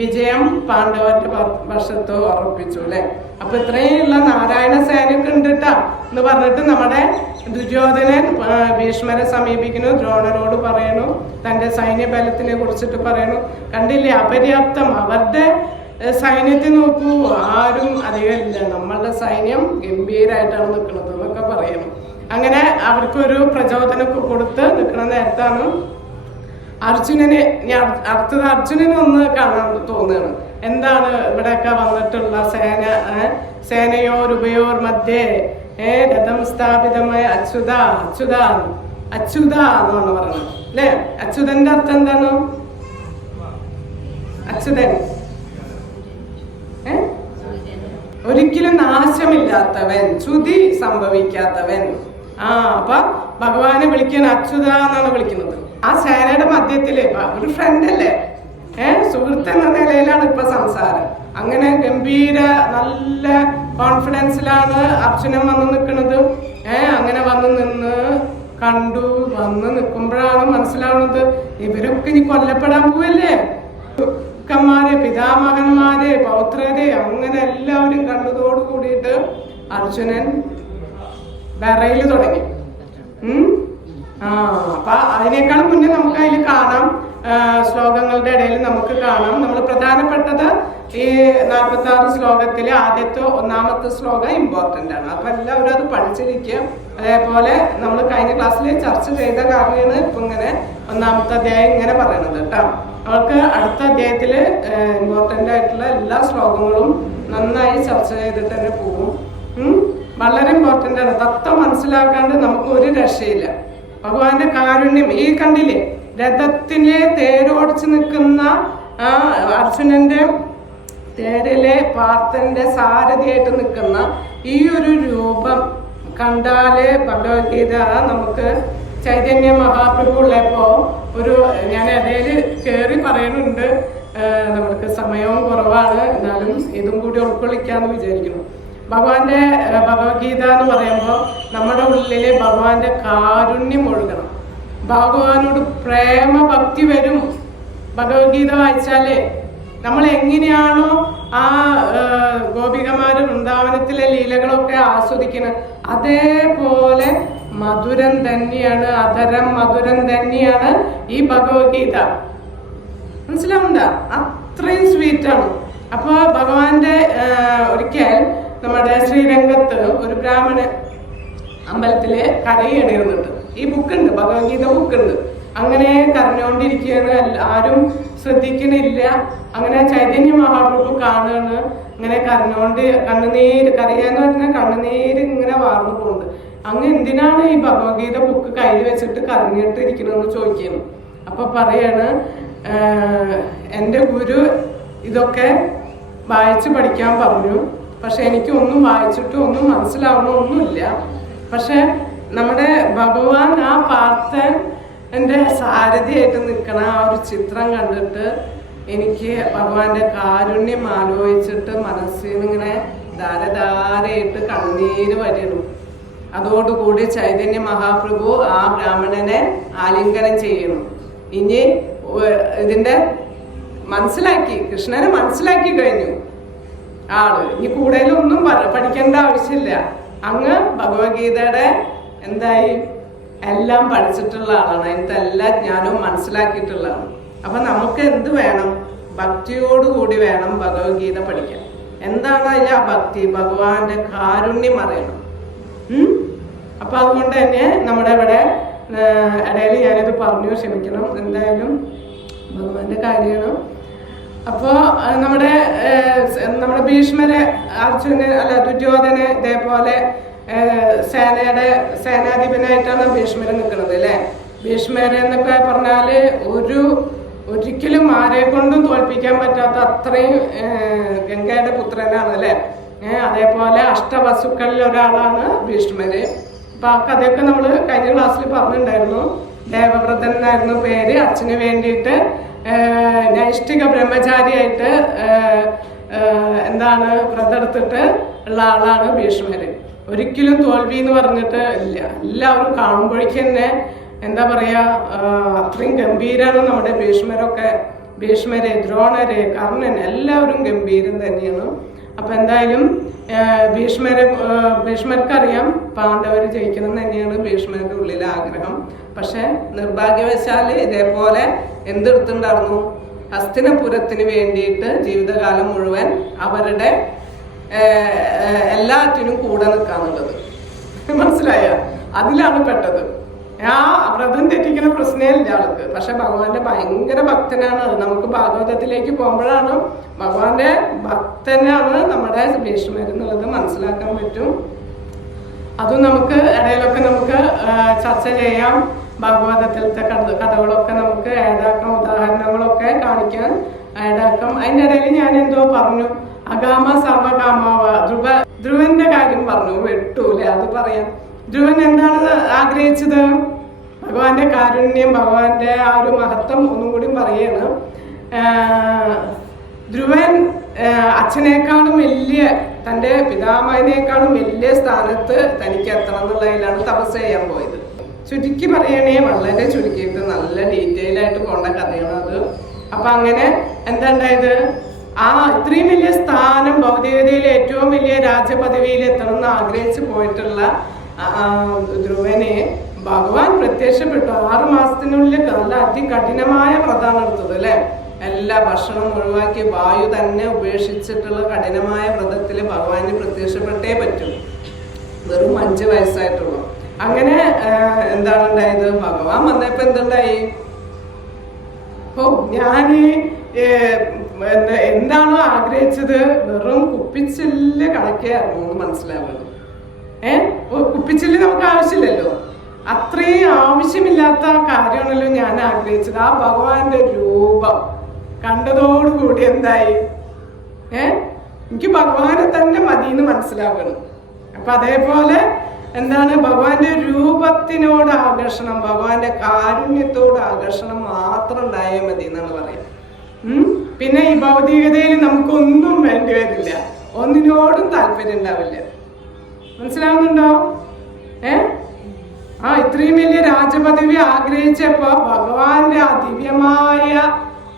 വിജയം പാണ്ഡവന്റെ പക്ഷത്ത് ഉറപ്പിച്ചു അല്ലെ. അപ്പൊ ഇത്രയുള്ള നാരായണ സേനയൊക്കെ ഉണ്ട് കേട്ടാ എന്ന് പറഞ്ഞിട്ട് നമ്മുടെ ദുര്യോധനൻ ഭീഷ്മരെ സമീപിക്കുന്നു, ദ്രോണരോട് പറയണു, തന്റെ സൈന്യബലത്തിനെ കുറിച്ചിട്ട് പറയണു. കണ്ടില്ലേ അപര്യാപ്തം, അവരുടെ സൈന്യത്തെ നോക്കൂ, ആരും അധികം ഇല്ല, നമ്മളുടെ സൈന്യം ഗംഭീരായിട്ടാണ് നിൽക്കുന്നത് എന്നൊക്കെ പറയുന്നു. അങ്ങനെ അവർക്കൊരു പ്രചോദനമൊക്കെ കൊടുത്ത് നിൽക്കുന്ന നേരത്താണ് അർജുനനെ, അടുത്തത് അർജുനനെ ഒന്ന് കാണാൻ തോന്നുകയാണ്. എന്താണ് ഇവിടെയൊക്കെ വന്നിട്ടുള്ള സേനയോരുഭയോർ മധ്യേ രഥം സ്ഥാപിതമായ അച്യുത അച്യുത അച്യുത എന്നാണ് പറയുന്നത് അല്ലെ. അച്യുതന്റെ അർത്ഥം എന്താണ്? അച്യുതൻ ഒരിക്കലും നാശമില്ലാത്തവൻ, ചുതി സംഭവിക്കാത്തവൻ. അപ്പൊ ഭഗവാനെ വിളിക്കാൻ അച്യുത എന്നാണ് വിളിക്കുന്നത്. ആ സേനയുടെ മധ്യത്തില് ഒരു ഫ്രണ്ട് അല്ലേ, സുഹൃത്ത് എന്ന നിലയിലാണ് ഇപ്പൊ സംസാരം. അങ്ങനെ ഗംഭീര നല്ല കോൺഫിഡൻസിലാണ് അർജുനൻ വന്ന് നിൽക്കുന്നത്. അങ്ങനെ വന്ന് നിന്ന് കണ്ടു, വന്ന് നിൽക്കുമ്പോഴാണ് മനസ്സിലാവുന്നത് ഇവരൊക്കെ ഇനി കൊല്ലപ്പെടാൻ പോവല്ലേ. ക്കന്മാരെ, പിതാമഹന്മാരെ, പൗത്രരെ, അങ്ങനെ എല്ലാവരും കണ്ടതോട് കൂടിയിട്ട് അർജുനൻ വിറയില് തുടങ്ങി. അപ്പൊ അതിനേക്കാളും മുന്നേ നമുക്ക് അതിൽ കാണാം, ശ്ലോകങ്ങളുടെ ഇടയിൽ നമുക്ക് കാണാം, നമ്മൾ പ്രധാനപ്പെട്ടത് ഈ 46 ശ്ലോകത്തിലെ ഒന്നാമത്തെ ശ്ലോകം ഇമ്പോർട്ടൻ്റ് ആണ്. അപ്പൊ എല്ലാവരും അത് പഠിച്ചിരിക്കുക. അതേപോലെ നമ്മൾ കഴിഞ്ഞ ക്ലാസ്സിൽ ചർച്ച ചെയ്ത കാരണമാണ് ഇപ്പൊ ഇങ്ങനെ ഒന്നാമത്തെ അധ്യായം ഇങ്ങനെ പറയണത് കേട്ടോ. അവർക്ക് അടുത്ത അധ്യായത്തിൽ ഇമ്പോർട്ടൻ്റ് ആയിട്ടുള്ള എല്ലാ ശ്ലോകങ്ങളും നന്നായി ചർച്ച ചെയ്തിട്ട് തന്നെ പോകും. വളരെ ഇമ്പോർട്ടൻ്റ് ആണ്. തത്വം മനസ്സിലാക്കാണ്ട് നമുക്ക് ഒരു രക്ഷയില്ല. ഭഗവാന്റെ കാരുണ്യം ഈ കണ്ടില്ലേ, രഥത്തിനെ തേരോടിച്ച് നിൽക്കുന്ന അർജുനന്റെ തേരിലെ പാർത്ഥന്റെ സാരഥിയായിട്ട് നിൽക്കുന്ന ഈ ഒരു രൂപം കണ്ടാല് ഭഗവത്ഗീത നമുക്ക് ചൈതന്യ മഹാപ്രഭു ഉള്ളപ്പോ ഞാൻ ഇടയിൽ കയറി പറയുന്നുണ്ട്, നമ്മൾക്ക് സമയവും കുറവാണ്, എന്നാലും ഇതും കൂടി ഉൾക്കൊള്ളിക്കാന്ന് വിചാരിക്കുന്നു. ഭഗവാന്റെ ഭഗവത്ഗീത എന്ന് പറയുമ്പോൾ നമ്മുടെ ഉള്ളില് ഭഗവാന്റെ കാരുണ്യം ഒഴുകണം, ഭഗവാനോട് പ്രേമഭക്തി വരും. ഭഗവത്ഗീത വായിച്ചാലേ നമ്മൾ എങ്ങനെയാണോ ആ ഗോപികമാര് വൃന്ദാവനത്തിലെ ലീലകളൊക്കെ ആസ്വദിക്കുന്നത്, അതേപോലെ മധുരം തന്നെയാണ്, അധരം മധുരം തന്നെയാണ് ഈ ഭഗവത്ഗീത. മനസ്സിലാവുണ്ട? അത്രയും സ്വീറ്റാണ്. അപ്പൊ ഭഗവാന്റെ ഒരിക്കൽ നമ്മുടെ ശ്രീരംഗത്ത് ഒരു ബ്രാഹ്മണ അമ്പലത്തില് കരയെണിരുന്നിട്ട് ഈ ബുക്കുണ്ട്, ഭഗവത്ഗീത ബുക്കുണ്ട്. അങ്ങനെ കരഞ്ഞുകൊണ്ടിരിക്കുകയാണ്, ആരും ശ്രദ്ധിക്കണില്ല. അങ്ങനെ ചൈതന്യ മഹാപ്രഭു കാണുകയാണ്, ഇങ്ങനെ കരഞ്ഞുകൊണ്ട് കണ്ണുനീര്, കരയാന്ന് പറഞ്ഞാൽ കണ്ണുനീര് ഇങ്ങനെ വാർന്നു പോകുന്നുണ്ട്. അങ്ങ് എന്തിനാണ് ഈ ഭഗവത്ഗീത ബുക്ക് കയ്യിൽ വെച്ചിട്ട് കരഞ്ഞിട്ട് ഇരിക്കണമെന്ന് ചോദിക്കുന്നു. അപ്പൊ പറയാണ്, എൻ്റെ ഗുരു ഇതൊക്കെ വായിച്ച് പഠിക്കാൻ പറഞ്ഞു, പക്ഷെ എനിക്ക് ഒന്നും വായിച്ചിട്ടും ഒന്നും മനസ്സിലാവണമൊന്നുമില്ല. പക്ഷെ നമ്മുടെ ഭഗവാൻ ആ പാർത്ഥൻ എൻ്റെ സാരഥിയായിട്ട് നിൽക്കണ ആ ഒരു ചിത്രം കണ്ടിട്ട് എനിക്ക് ഭഗവാന്റെ കാരുണ്യം ആലോചിച്ചിട്ട് മനസ്സിൽ നിന്നിങ്ങനെ ധാരധാരയിട്ട് കണ്ണീര് വരണം. അതോടുകൂടി ചൈതന്യ മഹാപ്രഭു ആ ബ്രാഹ്മണനെ ആലിംഗനം ചെയ്യണം. ഇനി ഇതിന്റെ മനസ്സിലാക്കി, കൃഷ്ണനെ മനസ്സിലാക്കി കഴിഞ്ഞു ആള്. ഇനി കൂടുതലൊന്നും പഠിക്കേണ്ട ആവശ്യമില്ല. അങ്ങ് ഭഗവത്ഗീതയുടെ എന്തായി എല്ലാം പഠിച്ചിട്ടുള്ള ആളാണ്, അതിൻ്റെ എല്ലാ ജ്ഞാനവും മനസ്സിലാക്കിയിട്ടുള്ളതാണ്. അപ്പൊ നമുക്ക് എന്ത് വേണം? ഭക്തിയോടുകൂടി വേണം ഭഗവത്ഗീത പഠിക്കാൻ. എന്താണ് അതിലെ ആ ഭക്തി? ഭഗവാന്റെ കാരുണ്യം അറിയണം. അപ്പൊ അതുകൊണ്ട് തന്നെ നമ്മുടെ ഇവിടെ ഇടയിൽ ഞാനിത് പറഞ്ഞു, ക്ഷമിക്കണം. എന്തായാലും ഭഗവാന്റെ കാര്യമാണ്. അപ്പോ നമ്മുടെ ഭീഷ്മരെ, അർജുനെ അല്ല ദുര്യോധനെ ഇതേപോലെ സേനാധിപനായിട്ടാണ് ഭീഷ്മര് നിൽക്കുന്നത് അല്ലെ. ഭീഷ്മര് എന്നൊക്കെ പറഞ്ഞാല് ഒരിക്കലും ആരെ കൊണ്ടും തോൽപ്പിക്കാൻ പറ്റാത്ത അത്രയും ഗംഗയുടെ പുത്രനാണ് അല്ലെ. അതേപോലെ അഷ്ടവസുക്കളിൽ ഒരാളാണ് ഭീഷ്മര്. അപ്പൊ ആ കഥയൊക്കെ നമ്മൾ കഴിഞ്ഞ ക്ലാസ്സിൽ പറഞ്ഞിട്ടുണ്ടായിരുന്നു. ദേവവ്രതൻ എന്നായിരുന്നു പേര്. അച്ഛന് വേണ്ടിയിട്ട് നൈഷ്ഠിക ബ്രഹ്മചാരിയായിട്ട് വ്രതെടുത്തിട്ട് ഉള്ള ആളാണ് ഭീഷ്മര്. ഒരിക്കലും തോൽവി എന്ന് പറഞ്ഞിട്ട് ഇല്ല. എല്ലാവരും കാണുമ്പോഴേക്ക് തന്നെ എന്താ പറയാ, അത്രയും ഗംഭീരാണ് നമ്മുടെ ഭീഷ്മര്, ദ്രോണര്, കർണൻ എല്ലാവരും ഗംഭീരം തന്നെയാണ്. അപ്പൊ എന്തായാലും ഭീഷ്മർക്കറിയാം പാണ്ഡവര് ജയിക്കണം തന്നെയാണ് ഭീഷ്മരുടെ ഉള്ളിലെ ആഗ്രഹം. പക്ഷെ നിർഭാഗ്യവശാല് ഇതേപോലെ എന്തെടുത്തിട്ടുണ്ടായിരുന്നു? ഹസ്തിനപുരത്തിന് വേണ്ടിയിട്ട് ജീവിതകാലം മുഴുവൻ അവരുടെ എല്ലാറ്റിനും കൂടെ നിൽക്കാന്നുള്ളത്. മനസ്സിലായ? അതിലാണ് പെട്ടത്. ആ വ്രതം തെറ്റിക്കുന്ന പ്രശ്നമില്ല ആൾക്ക്. പക്ഷെ ഭഗവാന്റെ ഭയങ്കര ഭക്തനാണ്. അത് നമുക്ക് ഭാഗവതത്തിലേക്ക് പോകുമ്പോഴാണ് ഭഗവാന്റെ ഭക്തനാണ് നമ്മുടെ ഭീഷ്മര് എന്നുള്ളത് മനസ്സിലാക്കാൻ പറ്റും. അതും നമുക്ക് ഇടയിലൊക്കെ നമുക്ക് ചർച്ച ചെയ്യാം. ഭാഗവതത്തിലത്തെ കഥകളൊക്കെ നമുക്ക് ഏടാക്കാം, ഉദാഹരണങ്ങളൊക്കെ കാണിക്കാൻ ഏടാക്കാം. അതിൻ്റെ ഇടയിൽ ഞാൻ എന്തോ പറഞ്ഞു, അകാമ സർവകാമാവ. ധ്രുവന്റെ കാര്യം പറഞ്ഞു, വെട്ടൂല, അത് പറയാം. ധ്രുവൻ എന്താണ് ആഗ്രഹിച്ചത്? ഭഗവാന്റെ കാരുണ്യം, ഭഗവാന്റെ ആ ഒരു മഹത്വം ഒന്നും കൂടി പറയാണ്. ധ്രുവൻ അച്ഛനേക്കാളും വലിയ, തൻ്റെ പിതാമഹനേക്കാളും വലിയ സ്ഥാനത്ത് തനിക്ക് എത്തണം എന്നുള്ളതിലാണ് തപസ് ചെയ്യാൻ പോയത്. ചുരുക്കി പറയണേ, വളരെ ചുരുക്കിയിട്ട് നല്ല ഡീറ്റെയിൽ ആയിട്ട് പോണ്ട കഥയാണ് അത്. അപ്പൊ അങ്ങനെ എന്താ ഉണ്ടായത്? ആ ഇത്രയും വലിയ സ്ഥാനം, ഭൗതികതയിൽ ഏറ്റവും വലിയ രാജപദവിയിൽ എത്തണം എന്ന് ആഗ്രഹിച്ചു പോയിട്ടുള്ള ധ്രുവനെ ഭഗവാൻ പ്രത്യക്ഷപ്പെട്ടു. 6 മാസത്തിനുള്ളിൽ നല്ല അതികഠിനമായ വ്രതമാണ് എടുത്തത് അല്ലെ. എല്ലാ ഭക്ഷണം ഒഴിവാക്കി വായു തന്നെ ഉപേക്ഷിച്ചിട്ടുള്ള കഠിനമായ വ്രതത്തില് ഭഗവാന് പ്രത്യക്ഷപ്പെട്ടേ പറ്റും. വെറും 5 വയസ്സായിട്ടുള്ളൂ. അങ്ങനെ എന്താണ് ഉണ്ടായത്? ഭഗവാൻ വന്നപ്പോ എന്തുണ്ടായി? ഞാന് എന്താണോ ആഗ്രഹിച്ചത് വെറും കുപ്പിച്ചില്ല് കണക്കായിരുന്നു എന്ന് മനസ്സിലാവുന്നത്. കുപ്പിച്ചില്ല് നമുക്ക് ആവശ്യമില്ലല്ലോ, അത്രയും ആവശ്യമില്ലാത്ത കാര്യമാണല്ലോ ഞാൻ ആഗ്രഹിച്ചത്. ആ ഭഗവാന്റെ രൂപം കണ്ടതോടുകൂടി എന്തായി? എനിക്ക് ഭഗവാനെ തന്നെ മതിയെന്ന് മനസ്സിലാവണം. അപ്പൊ അതേപോലെ എന്താണ്, ഭഗവാന്റെ രൂപത്തിനോട് ആകർഷണം, ഭഗവാന്റെ കാരുണ്യത്തോട് ആകർഷണം മാത്രം ഉണ്ടായാൽ മതി എന്നാണ് പറയാം. പിന്നെ ഈ ഭൗതികതയിൽ നമുക്കൊന്നും വേണ്ടി വരില്ല. ഒന്നിനോടും താല്പര്യം ഉണ്ടാവില്ല. മനസ്സിലാവുന്നുണ്ടോ? ഇത്രയും വലിയ രാജപദവി ആഗ്രഹിച്ചപ്പോ ഭഗവാന്റെ ആ ദിവ്യമായ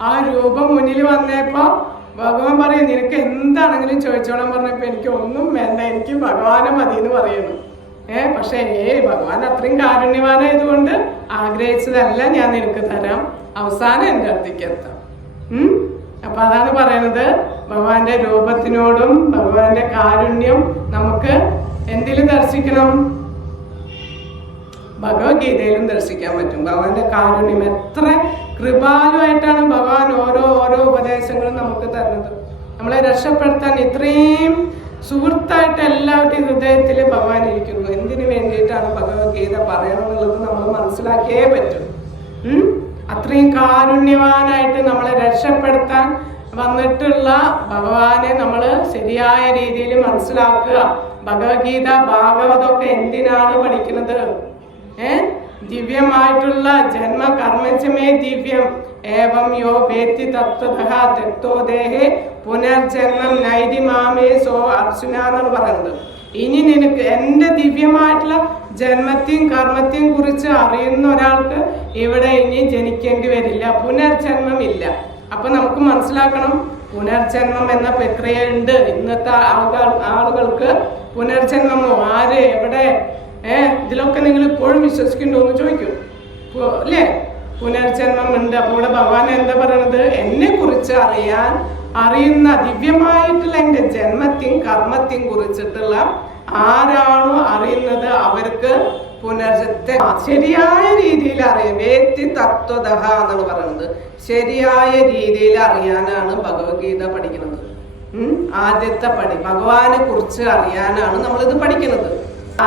ആ രൂപം മുന്നിൽ വന്നപ്പോ ഭഗവാൻ പറയും നിനക്ക് എന്താണെങ്കിലും ചോദിച്ചോളാൻ പറഞ്ഞപ്പോ എനിക്ക് ഒന്നും വേണ്ട, എനിക്ക് ഭഗവാനെ മതി എന്ന് പറയുന്നു. പക്ഷേ ഭഗവാൻ അത്രയും കാരുണ്യവാനായതുകൊണ്ട് ആഗ്രഹിച്ചതല്ല ഞാൻ നിനക്ക് തരാം, അവസാനം എൻ്റെ അടുത്തേക്ക് എത്താം. അപ്പൊ അതാണ് പറയുന്നത്, ഭഗവാന്റെ രൂപത്തിനോടും ഭഗവാന്റെ കാരുണ്യം നമുക്ക് എന്തിലും ദർശിക്കണം? ഭഗവത്ഗീതയിലും ദർശിക്കാൻ പറ്റും. ഭഗവാന്റെ കാരുണ്യം എത്ര കൃപാലുവായിട്ടാണ് ഭഗവാൻ ഓരോ ഉപദേശങ്ങളും നമുക്ക് തരുന്നത്. നമ്മളെ രക്ഷപ്പെടുത്താൻ ഇത്രയും സുഹൃത്തായിട്ട് എല്ലാവരുടെയും ഹൃദയത്തിൽ ഭഗവാൻ ഇരിക്കുന്നു. എന്തിനു വേണ്ടിയിട്ടാണ് ഭഗവത്ഗീത പറയണമെന്നുള്ളത് നമ്മൾ മനസ്സിലാക്കിയേ പറ്റും. അത്രയും കാരുണ്യവാനായിട്ട് നമ്മളെ രക്ഷപ്പെടുത്താൻ വന്നിട്ടുള്ള ഭഗവാനെ നമ്മൾ ശരിയായ രീതിയിൽ മനസ്സിലാക്കുക. ഭഗവത്ഗീത ഭാഗവതമൊക്കെ എന്തിനാണ് പഠിക്കുന്നത്? ദിവ്യമായിട്ടുള്ള ജന്മ കർമ്മജമേ ദിവ്യം ഏവം യോ വേത്തി തത്വതഃ തെക്തോ ദേഹേ പുനർജന്മം നൈതി മാമേ സോ അർജുന എന്നാണ് പറയുന്നത്. ഇനി നിനക്ക് എൻ്റെ ദിവ്യമായിട്ടുള്ള ജന്മത്തെയും കർമ്മത്തെയും കുറിച്ച് അറിയുന്ന ഒരാൾക്ക് ഇവിടെ ഇനി ജനിക്കേണ്ടി വരില്ല, പുനർജന്മം ഇല്ല. അപ്പൊ നമുക്ക് മനസ്സിലാക്കണം, പുനർജന്മം എന്ന പ്രക്രിയ ഉണ്ട്. ഇന്നത്തെ ആളുകൾക്ക് പുനർജന്മമോ ആര് എവിടെ ഇതിലൊക്കെ നിങ്ങൾ ഇപ്പോഴും വിശ്വസിക്കുന്നുണ്ടോ എന്ന് ചോദിക്കും അല്ലേ? പുനർജന്മം ഉണ്ട്. അപ്പൊ ഇവിടെ ഭഗവാൻ എന്താ പറയണത്? എന്നെ കുറിച്ച് അറിയുന്ന ദിവ്യമായിട്ടുള്ള എൻ്റെ ജന്മത്തെയും കർമ്മത്തെയും കുറിച്ചിട്ടുള്ള ആരാണോ അറിയുന്നത് അവർക്ക് പുനർജത്തെ ശരിയായ രീതിയിൽ അറിയാം. വേത്തി തത്വതഃ എന്നാണ് പറയുന്നത്. ശരിയായ രീതിയിൽ അറിയാനാണ് ഭഗവത്ഗീത പഠിക്കുന്നത്. ആദ്യത്തെ പടി ഭഗവാനെ കുറിച്ച് അറിയാനാണ് നമ്മളിത് പഠിക്കുന്നത്.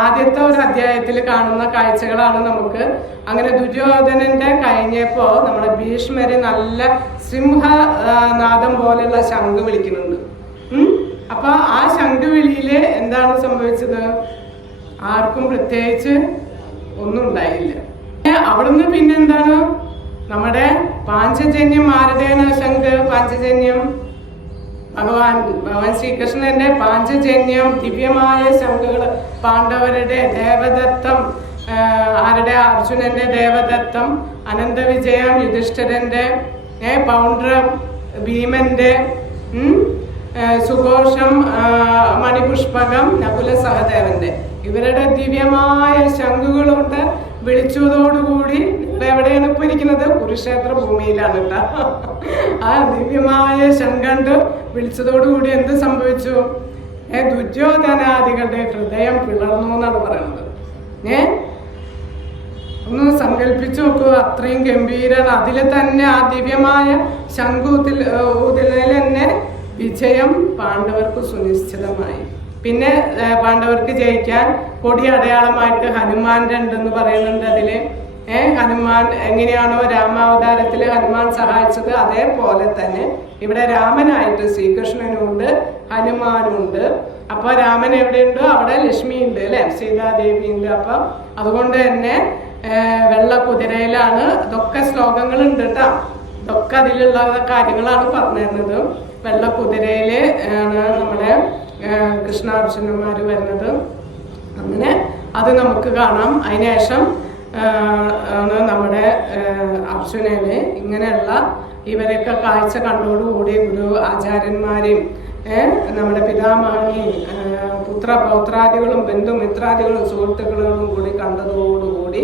ആദ്യത്തെ ഒരു അധ്യായത്തിൽ കാണുന്ന കാഴ്ചകളാണ് നമുക്ക്. അങ്ങനെ ദുര്യോധനന്റെ കഴിഞ്ഞപ്പോ നമ്മുടെ ഭീഷ്മര് നല്ല സിംഹനാദം പോലെയുള്ള ശംഖ് വിളിക്കുന്നുണ്ട്. അപ്പൊ ആ ശംഖ് വിളിയില് എന്താണ് സംഭവിച്ചത്? ആർക്കും പ്രത്യേകിച്ച് ഒന്നും ഉണ്ടായില്ല. അവിടുന്ന് പിന്നെന്താണ്? നമ്മുടെ പാഞ്ചജന്യം ആരുടെയാണ് ശംഖ്? പാഞ്ചജന്യം ഭഗവാൻ ശ്രീകൃഷ്ണന്റെ പാഞ്ചജന്യം ദിവ്യമായ ശംഖുകള്. പാണ്ഡവരുടെ ദേവദത്തം, ആരുടെ? അർജുനന്റെ ദേവദത്തം, അനന്തവിജയം യുധിഷ്ഠിരന്റെ, പൗണ്ഡ്രം ഭീമന്റെ, സുഘോഷം മണിപുഷ്പകം നകുല സഹദേവന്റെ. ഇവരുടെ ദിവ്യമായ ശംഖുകളുണ്ട്. വിളിച്ചതോടുകൂടി എവിടെയാണ് ഇപ്പൊ ഇരിക്കുന്നത്? കുരുക്ഷേത്ര ഭൂമിയിലാണ് കേട്ടോ. ആ ദിവ്യമായ ശംഖണ്ട് വിളിച്ചതോടുകൂടി എന്ത് സംഭവിച്ചു? ദുര്യോധനാദികളുടെ ഹൃദയം പിളർന്നു എന്നാണ് പറയുന്നത്. ഒന്ന് സങ്കല്പിച്ചു നോക്കുക, അത്രയും ഗംഭീരത. അതിൽ തന്നെ ആ ദിവ്യമായ ശംഖുത്തിൽ തന്നെ വിജയം പാണ്ഡവർക്ക് സുനിശ്ചിതമായി. പിന്നെ പാണ്ഡവർക്ക് ജയിക്കാൻ കൊടി അടയാളമായിട്ട് ഹനുമാന്റെ ഉണ്ടെന്ന് പറയുന്നുണ്ട്. അതില് ഹനുമാൻ എങ്ങനെയാണോ രാമാവതാരത്തില് ഹനുമാൻ സഹായിച്ചത് അതേപോലെ തന്നെ ഇവിടെ രാമനായിട്ട് ശ്രീകൃഷ്ണനുണ്ട്, ഹനുമാനുണ്ട്. അപ്പൊ രാമൻ എവിടെയുണ്ടോ അവിടെ ലക്ഷ്മി ഉണ്ട് അല്ലെ, സീതാദേവി ഉണ്ട്. അപ്പൊ അതുകൊണ്ട് തന്നെ വെള്ള കുതിരയിലാണ്. ഇതൊക്കെ ശ്ലോകങ്ങളുണ്ട് കേട്ടോ. ഇതൊക്കെ അതിലുള്ള കാര്യങ്ങളാണ് പറഞ്ഞിരുന്നത്. വെള്ള കുതിരയില് ആണ് നമ്മുടെ കൃഷ്ണാർജുനന്മാര് വരുന്നത്. അങ്ങനെ അത് നമുക്ക് കാണാം. അതിനുശേഷം ആണ് നമ്മുടെ അർജുനന് ഇങ്ങനെയുള്ള ഇവരൊക്കെ കാഴ്ച കണ്ടോടുകൂടി ഗുരു ആചാര്യന്മാരെയും നമ്മുടെ പിതാമഹനെയും പുത്രപൗത്രാദികളും ബന്ധുമിത്രാദികളും സുഹൃത്തുക്കളും കൂടി കണ്ടതോടുകൂടി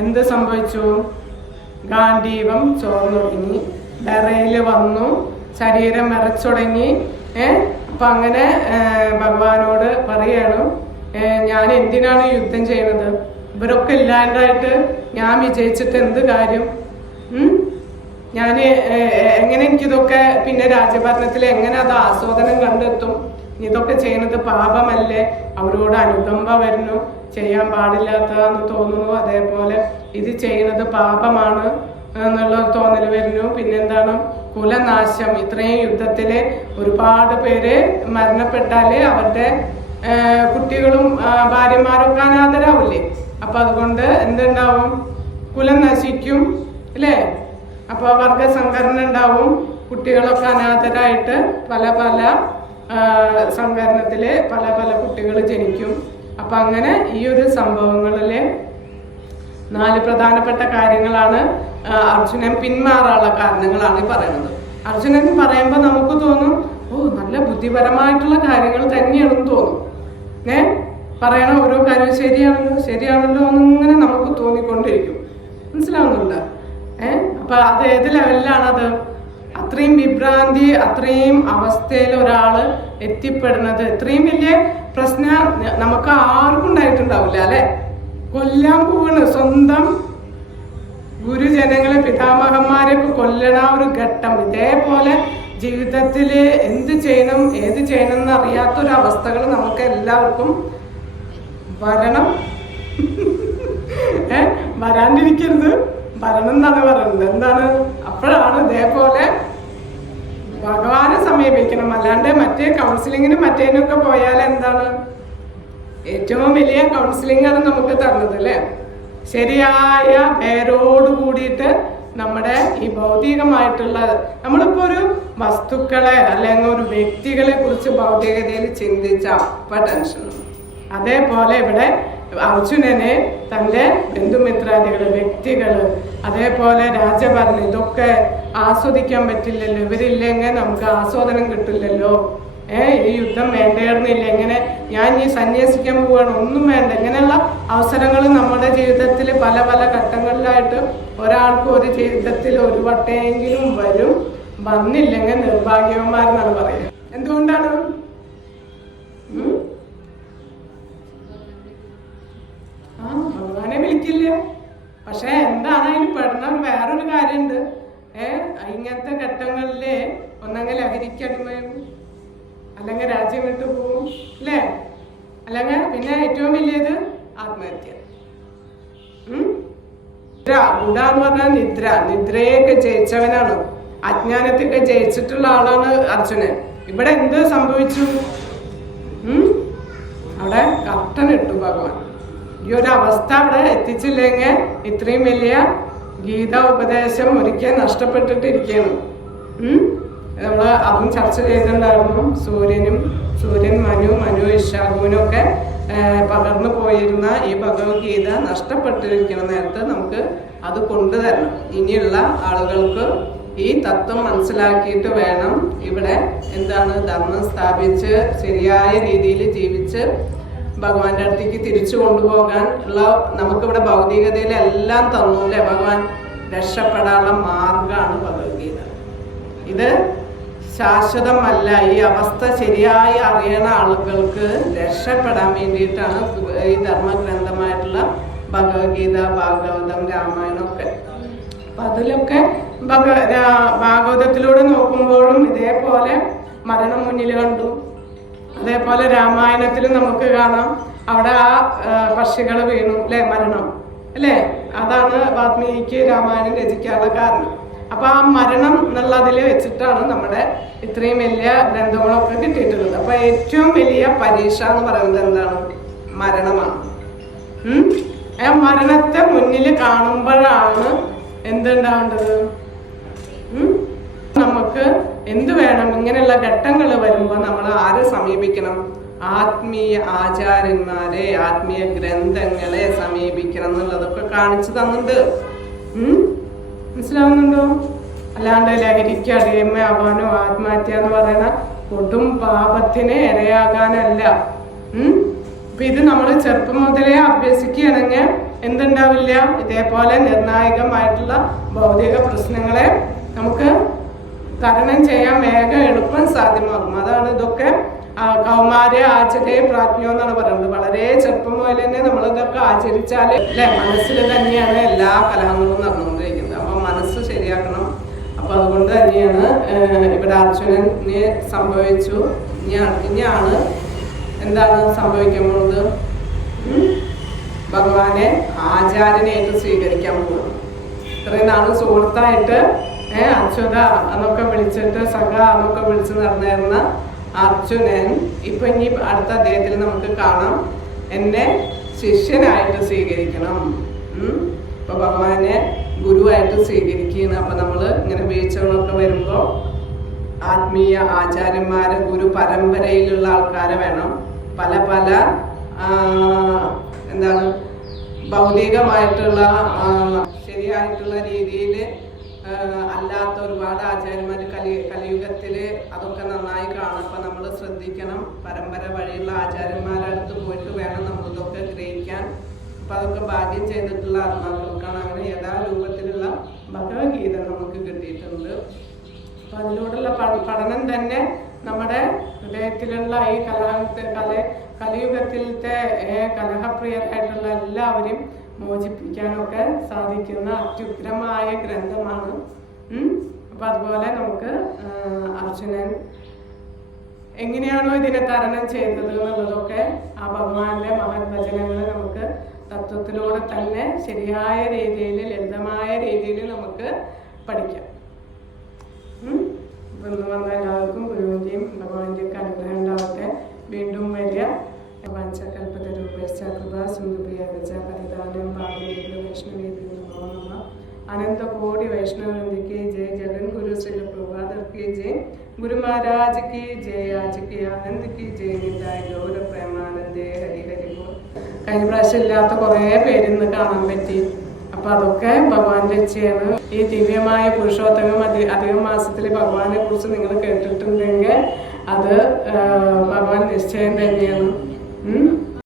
എന്ത് സംഭവിച്ചു? ഗാന്ധീവം ചോർന്നൊടുങ്ങി, ഡറയിൽ വന്നു, ശരീരം വിറച്ചുടങ്ങി. അപ്പൊ അങ്ങനെ ഭഗവാനോട് പറയാണ്, ഞാൻ എന്തിനാണ് യുദ്ധം ചെയ്യുന്നത്? ഇവരൊക്കെ ഇല്ലാണ്ടായിട്ട് ഞാൻ വിജയിച്ചിട്ട് എന്ത് കാര്യം? ഞാൻ എങ്ങനെ എനിക്കിതൊക്കെ പിന്നെ രാജ്യഭരണത്തിൽ എങ്ങനെ അത് ആസ്വാദനം കണ്ടെത്തും? ഇതൊക്കെ ചെയ്യുന്നത് പാപമല്ലേ? അവരോട് അനുകമ്പ വരുന്നു, ചെയ്യാൻ പാടില്ലാത്തതെന്ന് തോന്നുന്നു. അതേപോലെ ഇത് ചെയ്യുന്നത് പാപമാണ് എന്നുള്ള തോന്നൽ വരുന്നു. പിന്നെന്താണ്? കുലനാശം. ഇത്രയും യുദ്ധത്തില് ഒരുപാട് പേര് മരണപ്പെട്ടാല് അവരുടെ കുട്ടികളും ഭാര്യമാരൊക്കെ അനാഥരാവില്ലേ? അപ്പൊ അതുകൊണ്ട് എന്തുണ്ടാവും? കുലം നശിക്കും അല്ലേ? അപ്പൊ വർഗസംഘടന ഉണ്ടാവും. കുട്ടികളൊക്കെ അനാഥരായിട്ട് പല പല സംവരണത്തിൽ പല പല കുട്ടികൾ ജനിക്കും. അപ്പം അങ്ങനെ ഈ ഒരു സംഭവങ്ങളിലെ 4 പ്രധാനപ്പെട്ട കാര്യങ്ങളാണ് അർജുനൻ പിന്മാറാനുള്ള കാരണങ്ങളാണ് ഈ പറയുന്നത്. അർജുനൻ പറയുമ്പോൾ നമുക്ക് തോന്നും, ഓ നല്ല ബുദ്ധിപരമായിട്ടുള്ള കാര്യങ്ങൾ തന്നെയാണെന്ന് തോന്നും. പറയണ ഓരോ കാര്യം ശരിയാണല്ലോ എന്നിങ്ങനെ നമുക്ക് തോന്നിക്കൊണ്ടിരിക്കും. മനസ്സിലാവുന്നുണ്ട്? അപ്പൊ അത് ഏത് ലെവലിലാണത്? അത്രയും വിഭ്രാന്തി, അത്രയും അവസ്ഥയിൽ ഒരാള് എത്തിപ്പെടുന്നത്, ഇത്രയും വലിയ പ്രശ്നം നമുക്ക് ആർക്കും ഉണ്ടായിട്ടുണ്ടാവില്ല അല്ലെ. കൊല്ലാൻ പോവാണ്, സ്വന്തം ഗുരുജനങ്ങളെ, പിതാമഹന്മാരെയൊക്കെ കൊല്ലണ ഒരു ഘട്ടം. ഇതേപോലെ ജീവിതത്തില് എന്ത് ചെയ്യണം ഏത് ചെയ്യണം എന്ന് അറിയാത്തൊരവസ്ഥകൾ നമുക്ക് എല്ലാവർക്കും വരണം. വരാണ്ടിരിക്കരുത്, വരണം എന്നാണ് പറയുന്നത്. എന്താണ്? അപ്പോഴാണ് ഇതേപോലെ ഭഗവാനെ സമീപിക്കണം. അല്ലാണ്ട് മറ്റേ കൗൺസിലിങ്ങിനും മറ്റേനൊക്കെ പോയാൽ എന്താണ്? ഏറ്റവും വലിയ കൗൺസിലിംഗ് ആണ് നമുക്ക് തരുന്നത് അല്ലേ. ശരിയായ പേരോട് കൂടിയിട്ട് നമ്മുടെ ഈ ഭൗതികമായിട്ടുള്ള, നമ്മളിപ്പോ ഒരു വസ്തുക്കളെ അല്ലെങ്കിൽ ഒരു വ്യക്തികളെ കുറിച്ച് ഭൗതികതയിൽ ചിന്തിച്ചാൽ ഇപ്പൊ ടെൻഷൻ. അതേപോലെ ഇവിടെ അർജുനനെ തൻ്റെ ബന്ധുമിത്രാദികള്, വ്യക്തികള്, അതേപോലെ രാജഭരണം, ഇതൊക്കെ ആസ്വദിക്കാൻ പറ്റില്ലല്ലോ. ഇവരില്ലെങ്കിൽ നമുക്ക് ആസ്വാദനം കിട്ടില്ലല്ലോ. ഈ യുദ്ധം വേണ്ടേർന്നില്ല, എങ്ങനെ ഞാൻ ഈ സന്യസിക്കാൻ പോവാണ്, ഒന്നും വേണ്ട. ഇങ്ങനെയുള്ള അവസരങ്ങൾ നമ്മുടെ ജീവിതത്തിൽ പല പല ഘട്ടങ്ങളിലായിട്ട് ഒരാൾക്ക് ഒരു ജീവിതത്തിൽ ഒരു വട്ടമെങ്കിലും വരും. വന്നില്ലെങ്കിൽ നിർഭാഗ്യവന്മാരെന്നാണ് പറയുക. എന്തുകൊണ്ടാണ്? ഭഗവാനെ വിളിക്കില്ല. പക്ഷെ എന്താണ് അതിന് പെടുന്ന വേറൊരു കാര്യമുണ്ട്. ഇങ്ങനത്തെ ഘട്ടങ്ങളില് ഒന്നെങ്കിൽ ലഹരിക്കടിമയും, അല്ലെങ്കിൽ രാജ്യം വിട്ടു പോവും അല്ലേ, അല്ലെങ്കിൽ പിന്നെ ഏറ്റവും വലിയത് ആത്മഹത്യ. ഗുഡ എന്ന് പറഞ്ഞാൽ നിദ്രയൊക്കെ ജയിച്ചവനാണ്, അജ്ഞാനത്തൊക്കെ ജയിച്ചിട്ടുള്ള ആളാണ് അർജുനൻ. ഇവിടെ എന്ത് സംഭവിച്ചു? അവിടെ കർട്ടനിട്ടു ഭഗവാൻ. ഈ ഒരു അവസ്ഥ അവിടെ എത്തിച്ചില്ലെങ്കിൽ ഇത്രയും വലിയ ഗീത ഉപദേശം ഒരിക്കൽ നഷ്ടപ്പെട്ടിട്ടിരിക്കുകയാണ്. നമ്മൾ അതും ചർച്ച ചെയ്തിട്ടുണ്ടായിരുന്നു. സൂര്യൻ മനു ഇഷാഗുവിനും ഒക്കെ പകർന്നു പോയിരുന്ന ഈ ഭഗവത്ഗീത നഷ്ടപ്പെട്ടിരിക്കുന്ന നേരത്ത് നമുക്ക് അത് കൊണ്ടുതരണം. ഇനിയുള്ള ആളുകൾക്ക് ഈ തത്വം മനസ്സിലാക്കിയിട്ട് വേണം ഇവിടെ എന്താണ് ധർമ്മം സ്ഥാപിച്ച് ശരിയായ രീതിയിൽ ജീവിച്ച് ഭഗവാന്റെ അടുത്തേക്ക് തിരിച്ചു കൊണ്ടുപോകാൻ ഉള്ള, നമുക്കിവിടെ ഭൗതികതയിൽ എല്ലാം തന്നു അല്ലേ ഭഗവാൻ. രക്ഷപ്പെടാനുള്ള മാർഗമാണ് ഭഗവത്ഗീത. ഇത് ശാശ്വതമല്ല. ഈ അവസ്ഥ ശരിയായി അറിയണ ആളുകൾക്ക് രക്ഷപ്പെടാൻ വേണ്ടിയിട്ടാണ് ഈ ധർമ്മഗ്രന്ഥമായിട്ടുള്ള ഭഗവത്ഗീത, ഭാഗവതം, രാമായണം ഒക്കെ. അപ്പൊ അതിലൊക്കെ ഭാഗവതത്തിലൂടെ നോക്കുമ്പോഴും ഇതേപോലെ മരണം മുന്നിൽ കണ്ടു. അതേപോലെ രാമായണത്തിലും നമുക്ക് കാണാം, അവിടെ ആ പക്ഷികൾ വീണു അല്ലെ, മരണം അല്ലേ. അതാണ് വാൽമീകിക്ക് രാമായണം രചിക്കാനുള്ള കാരണം. അപ്പൊ ആ മരണം എന്നുള്ളതിൽ വെച്ചിട്ടാണ് നമ്മുടെ ഇത്രയും വലിയ ഗ്രന്ഥങ്ങളൊക്കെ കിട്ടിയിട്ടുള്ളത്. അപ്പൊ ഏറ്റവും വലിയ പരീക്ഷ എന്ന് പറയുന്നത് എന്താണ്? മരണമാണ്. ആ മരണത്തെ മുന്നിൽ കാണുമ്പോഴാണ് എന്തുണ്ടാവേണ്ടത്? നമുക്ക് എന്ത് വേണം? ഇങ്ങനെയുള്ള ഘട്ടങ്ങൾ വരുമ്പോൾ നമ്മൾ ആരെ സമീപിക്കണം? ആത്മീയ ആചാര്യന്മാരെ, ആത്മീയ ഗ്രന്ഥങ്ങളെ സമീപിക്കണം എന്നുള്ളതൊക്കെ കാണിച്ചു തന്നുണ്ട്. മനസ്സിലാവുന്നുണ്ടോ? അല്ലാണ്ട് ലഹരിക്ക് അടിമയാവാനോ ആത്മഹത്യ എന്ന് പറയുന്ന കൊടും പാപത്തിന് ഇരയാകാനല്ല. അപ്പൊ ഇത് നമ്മൾ ചെറുപ്പം മുതലേ അഭ്യസിക്കുകയാണെങ്കിൽ എന്തുണ്ടാവില്ല? ഇതേപോലെ നിർണായകമായിട്ടുള്ള ഭൗതിക പ്രശ്നങ്ങളെ നമുക്ക് തരണം ചെയ്യാൻ വേഗം എളുപ്പം സാധ്യമാകും. അതാണ് ഇതൊക്കെ കൗമാര ആചര്യ പ്രാജ്ഞോ എന്നാണ് പറയുന്നത്. വളരെ ചെറുപ്പം മുതൽ തന്നെ നമ്മൾ ഇതൊക്കെ ആചരിച്ചാൽ അല്ലെ, മനസ്സിൽ തന്നെയാണ് എല്ലാ കലഹങ്ങളും നടന്നുകൊണ്ടിരിക്കുന്നത്. അപ്പൊ മനസ്സ് ശരിയാക്കണം. അപ്പൊ അതുകൊണ്ട് തന്നെയാണ് ഇവിടെ അർജുനന് സംഭവിച്ചു. ഇനിയാണ് എന്താണ് സംഭവിക്കാൻ പോകുന്നത്? ഭഗവാനെ ആചാര്യനായിട്ട് സ്വീകരിക്കാൻ പോകുന്നു. ഇത്രയും നാള് സുഹൃത്തായിട്ട് അച്യുത എന്നൊക്കെ വിളിച്ചിട്ട് സഖ എന്നൊക്കെ വിളിച്ച് നടന്നിരുന്ന അർജുനൻ ഇപ്പൊ ഇനി അടുത്ത അദ്ദേഹത്തിൽ നമുക്ക് കാണാം, എന്നെ ശിഷ്യനായിട്ട് സ്വീകരിക്കണം. ഇപ്പൊ ഭഗവാനെ ഗുരുവായിട്ട് സ്വീകരിക്കുകയാണ്. അപ്പൊ നമ്മള് ഇങ്ങനെ വീഴ്ചകളൊക്കെ വരുമ്പോ ആത്മീയ ആചാര്യന്മാര്, ഗുരു പരമ്പരയിലുള്ള ആൾക്കാരെ വേണം. പല പല എന്താണ് ഭൗതികമായിട്ടുള്ള ശരിയായിട്ടുള്ള രീതിയിൽ അല്ലാത്ത ഒരുപാട് ആചാര്യന്മാർ കലിയുഗത്തിൽ അതൊക്കെ നന്നായി കാണും. അപ്പം നമ്മൾ ശ്രദ്ധിക്കണം. പരമ്പര വഴിയുള്ള ആചാര്യന്മാരുടെ അടുത്ത് പോയിട്ട് വേണം നമ്മളിതൊക്കെ ഗ്രഹിക്കാൻ. അപ്പം അതൊക്കെ ഭാഗ്യം ചെയ്തിട്ടുള്ള ആത്മാക്കൾക്കാണ് അങ്ങനെ യഥാരൂപത്തിലുള്ള ഭഗവത്ഗീത നമുക്ക് കിട്ടിയിട്ടുണ്ട്. അപ്പം അതിലൂടെയുള്ള പഠനം തന്നെ നമ്മുടെ ഹൃദയത്തിലുള്ള ഈ കലിയുഗത്തിലത്തെ കലഹപ്രിയരായിട്ടുള്ള എല്ലാവരും മോചിപ്പിക്കാനൊക്കെ സാധിക്കുന്ന അത്യുഗ്രമായ ഗ്രന്ഥമാണ്. അപ്പം അതുപോലെ നമുക്ക് അർജുനൻ എങ്ങനെയാണോ ഇതിനെ തരണം ചെയ്തത് എന്നുള്ളതൊക്കെ ആ ഭഗവാന്റെ മഹത്വചനങ്ങൾ നമുക്ക് തത്വത്തിലൂടെ തന്നെ ശരിയായ രീതിയിൽ, ലളിതമായ രീതിയിൽ നമുക്ക് പഠിക്കാം. ഇന്ന് വന്ന എല്ലാവർക്കും ഗുരുവിൻ്റെയും ഭഗവാന്റെയും ഒക്കെ അനുഗ്രഹം ഉണ്ടാവട്ടെ. വീണ്ടും വരിക. अनंत-कोटि वैष्णव की जय, जगन गुरु श्री प्रभुपाद की जय, गुरु महाराज की जय, आज की आनंद की जय, निताय गौर प्रेमानंदे हरि हरि बोल. കഴിഞ്ഞ പ്രാവശ്യം ഇല്ലാത്ത കുറേ പേരിന്ന് കാണാൻ പറ്റി. അപ്പം അതൊക്കെ ഭഗവാന്റെ ഇച്ഛയാണ്. ഈ ദിവ്യമായ പുരുഷോത്തമം അധികം മാസത്തിൽ ഭഗവാനെ കുറിച്ച് നിങ്ങൾ കേട്ടിട്ടുണ്ടെങ്കിൽ അത് ഭഗവാൻ നിശ്ചയം തന്നെയാണ്.